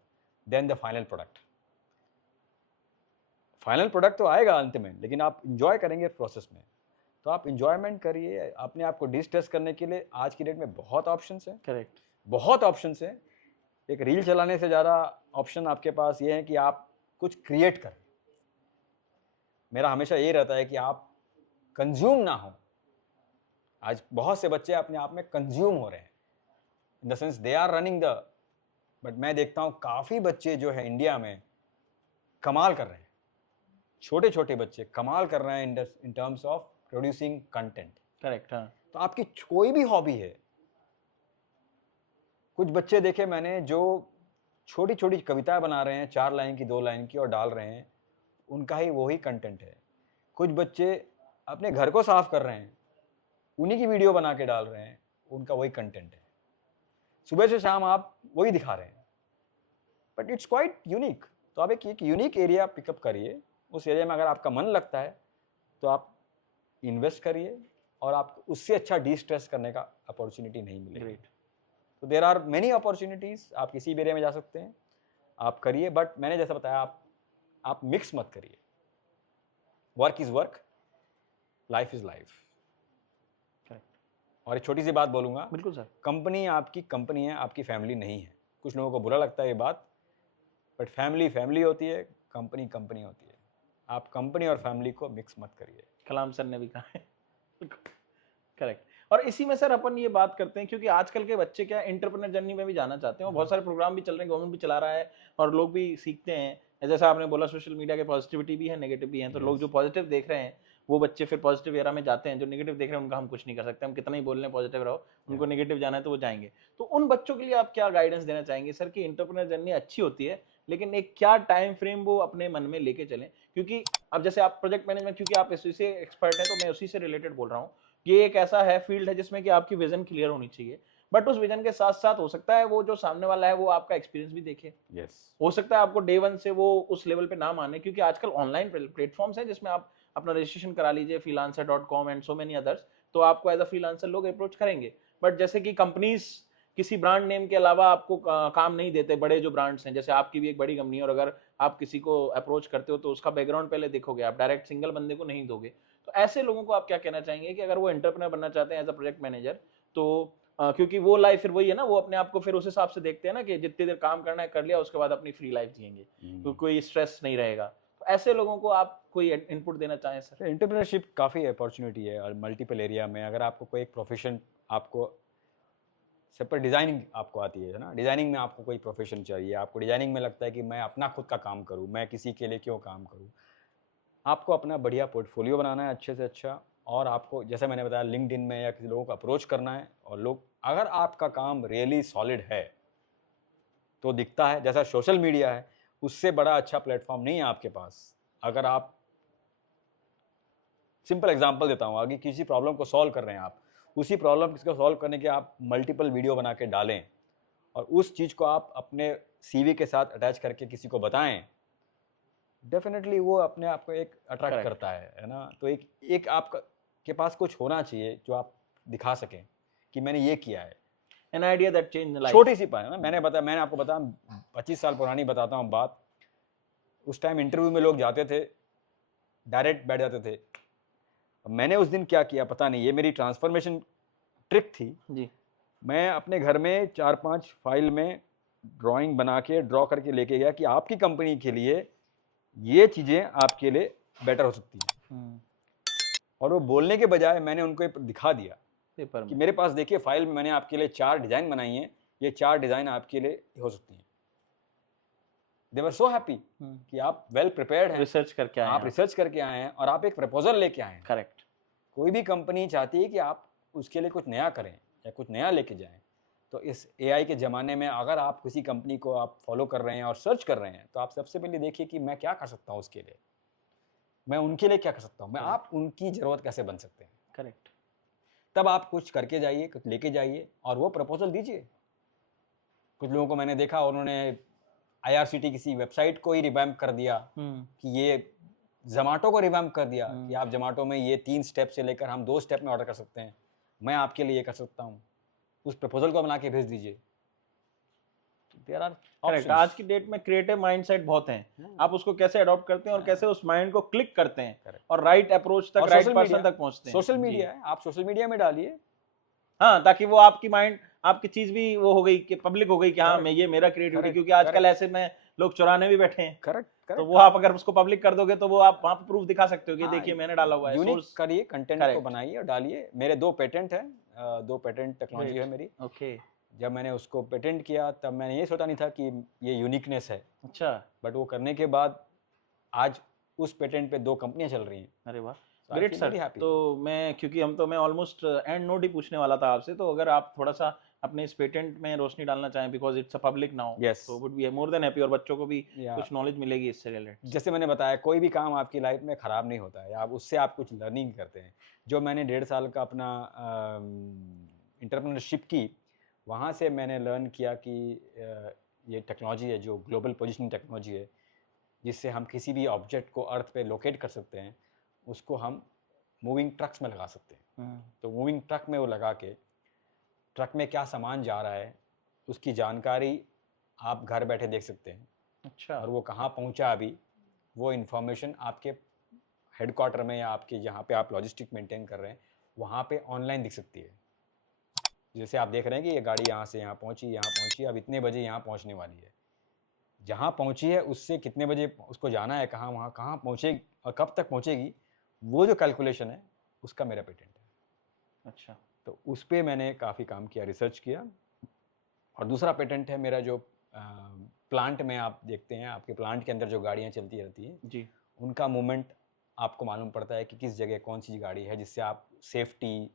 than the final product. Final product तो आएगा अंत में, लेकिन आप एन्जॉय करेंगे प्रोसेस में। तो आप एन्जॉयमेंट करिए, अपने आप को डिस्ट्रेस करने के लिए आज की डेट में बहुत ऑप्शंस हैं, करेक्ट। बहुत ऑप्शंस हैं। एक रील चलाने से ज़्यादा ऑप्शन आपके पास ये है कि आप कुछ क्रिएट करें। मेरा हमेशा ये रहता है कि आप कंज्यूम ना हो। आज बहुत से बच्चे अपने आप में कंज्यूम हो रहे हैं, in the sense they are running the, but मैं देखता हूँ काफ़ी बच्चे जो है इंडिया में कमाल कर रहे हैं। छोटे-छोटे बच्चे कमाल कर रहे हैं in terms of producing content. Correct. हाँ। तो आपकी कोई भी हॉबी है, कुछ बच्चे देखे मैंने जो छोटी-छोटी कविताएं बना रहे हैं, 4 लाइन की, 2 लाइन की, और डाल रहे हैं, उनका ही वही कंटेंट है। कुछ बच्चे अपने घर को साफ कर रहे हैं, उन्हीं की वीडियो बना के डाल रहे हैं, उनका वही कंटेंट है। सुबह से शाम आप वही दिखा रहे हैं, बट इट्स क्वाइट यूनिक। तो आप एक यूनिक एरिया पिकअप करिए। उस एरिया में अगर आपका मन लगता है, तो आप इन्वेस्ट करिए, और आपको उससे अच्छा डिस्ट्रेस करने का अपॉर्चुनिटी नहीं मिलेगी। ग्रेट। तो देयर आर मेनी अपॉर्चुनिटीज़, आप किसी भी एरिया में जा सकते हैं, आप करिए। बट मैंने जैसा बताया, आप मिक्स मत करिए। Work is work, life is life. Correct. और एक छोटी सी बात बोलूँगा, बिल्कुल सर। कंपनी आपकी कंपनी है, आपकी फैमिली नहीं है। कुछ लोगों को बुरा लगता है ये बात, बट फैमिली फैमिली होती है, कंपनी कंपनी होती है। आप कंपनी और फैमिली को मिक्स मत करिए। कलाम सर ने भी कहा है। करेक्ट। और इसी में सर अपन ये बात करते हैं, क्योंकि आजकल के बच्चे क्या एंटरप्रेन्योर जर्नी में भी जाना चाहते हैं, और बहुत सारे प्रोग्राम भी चल रहे हैं, गवर्नमेंट भी चला रहा है, और लोग भी सीखते हैं। जैसा आपने बोला, सोशल मीडिया के पॉजिटिविटी भी है, नेगेटिव भी है। तो लोग जो पॉजिटिव देख रहे हैं, वो बच्चे फिर पॉजिटिव एरा में जाते हैं। जो नेगेटिव देख रहे हैं, उनका हम कुछ नहीं कर सकते। हम कितना ही बोल रहे हैं पॉजिटिव रहो, उनको नेगेटिव जाना है तो वो जाएंगे। तो उन बच्चों के लिए आप क्या गाइडेंस देना चाहेंगे सर कि एंटरप्रेन्योर जर्नी अच्छी होती है, लेकिन एक क्या टाइम फ्रेम वो अपने मन में लेके चलें? क्योंकि अब जैसे आप प्रोजेक्ट मैनेजमेंट, क्योंकि आप इसी से एक्सपर्ट हैं, तो मैं उसी से रिलेटेड बोल रहा हूँ। ये एक ऐसा है फील्ड है जिसमें कि आपकी विजन क्लियर होनी चाहिए, बट उस विजन के साथ साथ हो सकता है वो जो सामने वाला है वो आपका एक्सपीरियंस भी देखे। यस। हो सकता है आपको डे वन से वो उस लेवल पे ना माने, क्योंकि आजकल ऑनलाइन प्लेटफॉर्म्स हैं जिसमें आप अपना रजिस्ट्रेशन करा लीजिए, freelancer.com and so many others, तो आपको एज अ फ्रीलांसर लोग अप्रोच करेंगे। बट जैसे कि कंपनीज किसी ब्रांड नेम के अलावा आपको काम नहीं देते। बड़े जो ब्रांड्स हैं, जैसे आपकी भी एक बड़ी कंपनी है, और अगर आप किसी को अप्रोच करते हो तो उसका बैकग्राउंड पहले देखोगे, आप डायरेक्ट सिंगल बंदे को नहीं दोगे। तो ऐसे लोगों को आप क्या कहना चाहेंगे कि अगर वो एंटरप्रेन्योर बनना चाहते हैं एज अ प्रोजेक्ट मैनेजर, तो क्योंकि वो लाइफ फिर वही है ना, वो अपने आप को फिर उस हिसाब से देखते हैं ना कि जितनी देर काम करना है कर लिया, उसके बाद अपनी फ्री लाइफ जिएंगे, तो कोई स्ट्रेस नहीं रहेगा। तो ऐसे लोगों को आप कोई इनपुट देना चाहें सर? एंटरप्रेन्योरशिप काफ़ी अपॉर्चुनिटी है, और मल्टीपल एरिया में अगर आपको कोई एक प्रोफेशन, आपको सेपरेट डिज़ाइनिंग आपको आती है ना, डिज़ाइनिंग में आपको कोई प्रोफेशन चाहिए, आपको डिज़ाइनिंग में लगता है कि मैं अपना खुद का काम करूँ, मैं किसी के लिए क्यों काम करूँ। आपको अपना बढ़िया पोर्टफोलियो बनाना है अच्छे से अच्छा, और आपको जैसे मैंने बताया लिंक्डइन में या किसी लोगों को अप्रोच करना है, और लोग, अगर आपका काम रियली सॉलिड है तो दिखता है। जैसा सोशल मीडिया है, उससे बड़ा अच्छा प्लेटफॉर्म नहीं है आपके पास। अगर आप, सिंपल एग्जांपल देता हूँ, आगे किसी प्रॉब्लम को सॉल्व कर रहे हैं आप, उसी प्रॉब्लम को सॉल्व करने के आप मल्टीपल वीडियो बना के डालें, और उस चीज़ को आप अपने सीवी के साथ अटैच करके किसी को बताएं, डेफिनेटली वो अपने आप को एक अट्रैक्ट Correct. करता है ना। तो एक आपका के पास कुछ होना चाहिए जो आप दिखा सकें कि मैंने ये किया है। An idea that changed life. छोटी सी पाए ना, मैंने आपको बताया, 25 साल पुरानी बताता हूँ बात। उस टाइम इंटरव्यू में लोग जाते थे, डायरेक्ट बैठ जाते थे। मैंने उस दिन क्या किया पता नहीं, ये मेरी ट्रांसफॉर्मेशन ट्रिक थी जी। मैं अपने घर में 4-5 फाइल में ड्राइंग बना के ड्रॉ करके लेके गया कि आपकी कंपनी के लिए ये चीज़ें आपके लिए बेटर हो सकती हैं। और वो बोलने के बजाय मैंने उनको दिखा दिया पेपर कि में। मेरे पास देखिए फाइल में मैंने आपके लिए 4 डिज़ाइन बनाई हैं, ये 4 डिज़ाइन आपके लिए हो सकती हैं। दे वर सो हैप्पी कि आप वेल प्रिपेयर्ड हैं, रिसर्च करके आए आप हैं। रिसर्च करके आए हैं और आप एक प्रपोजल लेके आए हैं। करेक्ट। कोई भी कंपनी चाहती है कि आप उसके लिए कुछ नया करें या कुछ नया लेके जाएं। तो इस एआई के ज़माने में अगर आप किसी कंपनी को आप फॉलो कर रहे हैं और सर्च कर रहे हैं, तो आप सबसे पहले देखिए कि मैं क्या कर सकता हूँ उसके लिए, मैं उनके लिए क्या कर सकता हूँ, मैं Correct. आप उनकी ज़रूरत कैसे बन सकते हैं। करेक्ट। तब आप कुछ करके जाइए, कुछ लेके जाइए और वो प्रपोजल दीजिए। कुछ लोगों को मैंने देखा, उन्होंने आईआरसीटी किसी वेबसाइट को ही रिवैम्प कर दिया कि ये ज़ोमैटो को रिवैम्प कर दिया कि आप ज़ोमैटो में ये 3 स्टेप से लेकर हम 2 स्टेप में ऑर्डर कर सकते हैं, मैं आपके लिए ये कर सकता हूँ। उस प्रपोजल को बना के भेज दीजिए। There are correct. आज की डेट में क्रिएटिव माइंडसेट बहुत हैं, आप उसको कैसे अडॉप्ट करते हैं और कैसे उस माइंड को क्लिक करते हैं और राइट अप्रोच तक, राइट पर्सन तक पहुंचते हैं। सोशल मीडिया है, आप सोशल मीडिया में डालिए। हाँ, ताकि वो आपकी माइंड, आपकी चीज भी वो हो गई कि पब्लिक हो गई कि हाँ मैं, ये मेरा क्रिएटिविटी, क्योंकि आजकल ऐसे में लोग चुराने भी बैठे हैं। करेक्ट। तो वो आप अगर उसको पब्लिक कर दोगे तो वो आप वहां पर प्रूफ दिखा सकते हो कि देखिए मैंने डाला हुआ है। यूनिक करिए, कंटेंट को बनाइए और डालिए। मेरे 2 पेटेंट हैं, 2 पेटेंट टेक्नोलॉजी है मेरी। ओके। जब मैंने उसको पेटेंट किया तब मैंने ये सोचा नहीं था कि ये यूनिकनेस है। अच्छा। बट वो करने के बाद आज उस पेटेंट पे 2 कंपनियां चल रही हैं। अरे वाह, ग्रेट सर। तो मैं ऑलमोस्ट एंड नोट ही पूछने वाला था आपसे, तो अगर आप थोड़ा सा अपने इस पेटेंट में रोशनी डालना चाहें, because it's a public now, तो would be more than happy, और बच्चों को भी कुछ नॉलेज मिलेगी इससे रिलेटेड। जैसे मैंने बताया, कोई भी काम आपकी लाइफ में खराब नहीं होता है, आप उससे आप कुछ लर्निंग करते हैं। जो मैंने 1.5 साल का अपना एंटरप्रेन्योरशिप की, वहाँ से मैंने लर्न किया कि ये टेक्नोलॉजी है जो ग्लोबल पोजिशनिंग टेक्नोलॉजी है, जिससे हम किसी भी ऑब्जेक्ट को अर्थ पे लोकेट कर सकते हैं, उसको हम मूविंग ट्रक्स में लगा सकते हैं। तो मूविंग ट्रक में वो लगा के, ट्रक में क्या सामान जा रहा है उसकी जानकारी आप घर बैठे देख सकते हैं। अच्छा। और वो कहाँ पहुँचा अभी, वो इन्फॉर्मेशन आपके हेडक्वार्टर में या आपके जहाँ पे आप लॉजिस्टिक मेंटेन कर रहे हैं वहाँ पे ऑनलाइन दिख सकती है। जैसे आप देख रहे हैं कि ये गाड़ी यहाँ से यहाँ पहुँची, अब इतने बजे यहाँ पहुँचने वाली है। जहाँ पहुँची है उससे कितने बजे उसको जाना है, कहाँ, वहाँ कहाँ पहुँचेगी और कब तक पहुँचेगी, वो जो कैलकुलेशन है उसका मेरा पेटेंट है। अच्छा। तो उस पर मैंने काफ़ी काम किया, रिसर्च किया। और दूसरा पेटेंट है मेरा जो प्लांट में आप देखते हैं, आपके प्लांट के अंदर जो गाड़ियाँ चलती रहती हैं जी, उनका मूवमेंट आपको मालूम पड़ता है कि किस जगह कौन सी गाड़ी है, जिससे आप सेफ्टी,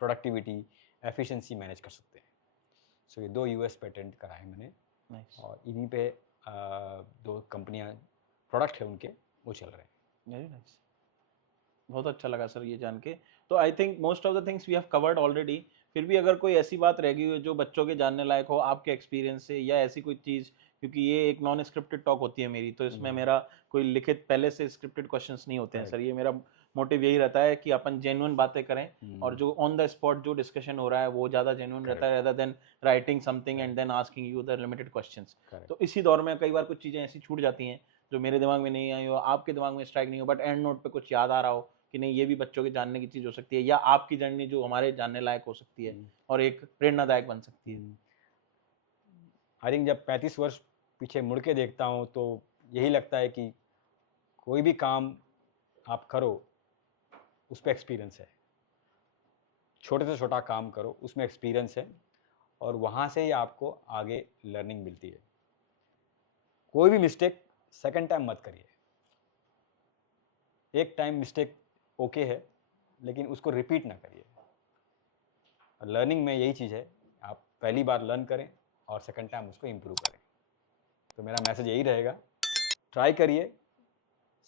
प्रोडक्टिविटी, एफिशिएंसी मैनेज कर सकते हैं। सो ये 2 यूएस पेटेंट कराए मैंने। नाइस। और इन्हीं पे 2 कंपनियां, प्रोडक्ट है उनके, वो चल रहे हैं। Very nice. बहुत अच्छा लगा सर ये जान के। तो I think most of the things we have covered already. फिर भी अगर कोई ऐसी बात रह गई हो जो बच्चों के जानने लायक हो आपके एक्सपीरियंस से, या ऐसी कोई चीज़, क्योंकि ये एक नॉन स्क्रिप्टेड टॉक होती है मेरी, तो इसमें मेरा कोई लिखित पहले से स्क्रिप्टेड क्वेश्चंस नहीं होते हैं सर। ये मेरा मोटिव यही रहता है कि अपन जेन्युइन बातें करें और जो ऑन द स्पॉट जो डिस्कशन हो रहा है वो ज़्यादा जेन्युइन रहता है, rather than writing something and then asking you the limited questions. तो इसी दौर में कई बार कुछ चीज़ें ऐसी छूट जाती हैं जो मेरे दिमाग में नहीं आई हो, आपके दिमाग में स्ट्राइक नहीं हो, बट एंड नोट पे कुछ याद आ रहा हो कि नहीं ये भी बच्चों के जानने की चीज़ हो सकती है, या आपकी जर्नी जो हमारे जानने लायक हो सकती है और एक प्रेरणादायक बन सकती है। आई थिंक जब 35 वर्ष पीछे मुड़ के देखता हूँ तो यही लगता है कि कोई भी काम आप करो उस पर एक्सपीरियंस है। छोटे से छोटा काम करो उसमें एक्सपीरियंस है और वहाँ से ही आपको आगे लर्निंग मिलती है। कोई भी मिस्टेक सेकंड टाइम मत करिए। एक टाइम मिस्टेक ओके है, लेकिन उसको रिपीट ना करिए। लर्निंग में यही चीज़ है, आप पहली बार लर्न करें और सेकंड टाइम उसको इम्प्रूव करें। तो मेरा मैसेज यही रहेगा, ट्राई करिए,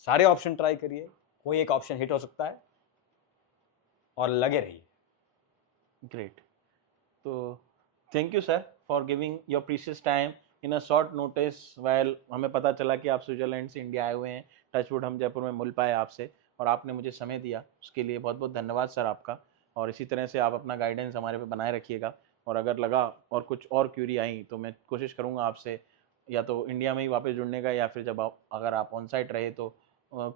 सारे ऑप्शन ट्राई करिए, कोई एक ऑप्शन हिट हो सकता है और लगे रहिए। ग्रेट। तो thank you sir for giving your precious time in a short notice. While हमें पता चला कि आप स्विट्जरलैंड से इंडिया आए हुए हैं, टचवुड हम जयपुर में मिल पाए आपसे, और आपने मुझे समय दिया, उसके लिए बहुत बहुत धन्यवाद सर आपका। और इसी तरह से आप अपना गाइडेंस हमारे पे बनाए रखिएगा, और अगर लगा और कुछ और क्यूरी आई तो मैं कोशिश करूँगा आपसे या तो इंडिया में ही वापस जुड़ने का, या फिर जब आप अगर आप ऑन साइट रहे तो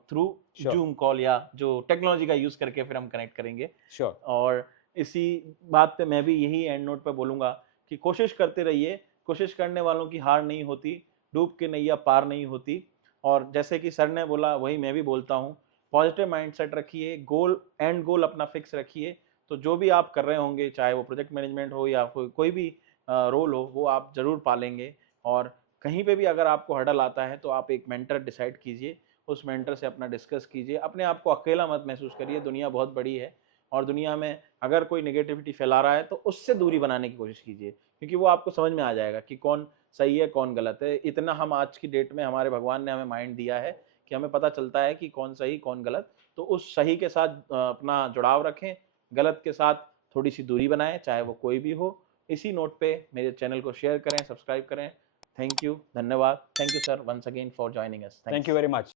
थ्रू जूम कॉल या जो टेक्नोलॉजी का यूज़ करके फिर हम कनेक्ट करेंगे। और इसी बात पे मैं भी यही एंड नोट पे बोलूँगा कि कोशिश करते रहिए, कोशिश करने वालों की हार नहीं होती, डूब के नैया पार नहीं होती। और जैसे कि सर ने बोला वही मैं भी बोलता हूँ, पॉजिटिव माइंडसेट रखिए, गोल एंड गोल अपना फिक्स रखिए। तो जो भी आप कर रहे होंगे, चाहे वो प्रोजेक्ट मैनेजमेंट हो या कोई भी रोल हो वो आप ज़रूर पालेंगे। और कहीं पे भी अगर आपको हर्डल आता है तो आप एक मेंटर डिसाइड कीजिए, उस मेंटर से अपना डिस्कस कीजिए, अपने आप को अकेला मत महसूस करिए, दुनिया बहुत बड़ी है और दुनिया में अगर कोई नेगेटिविटी फैला रहा है तो उससे दूरी बनाने की कोशिश कीजिए, क्योंकि वो आपको समझ में आ जाएगा कि कौन सही है कौन गलत है। इतना हम आज की डेट में हमारे भगवान ने हमें माइंड दिया है कि हमें पता चलता है कि कौन सही कौन गलत, तो उस सही के साथ अपना जुड़ाव रखें, गलत के साथ थोड़ी सी दूरी बनाएं, चाहे वो कोई भी हो। इसी नोट पे मेरे चैनल को शेयर करें, सब्सक्राइब करें। थैंक यू, धन्यवाद। Thank you sir once again for joining us. Thank thanks. You very much.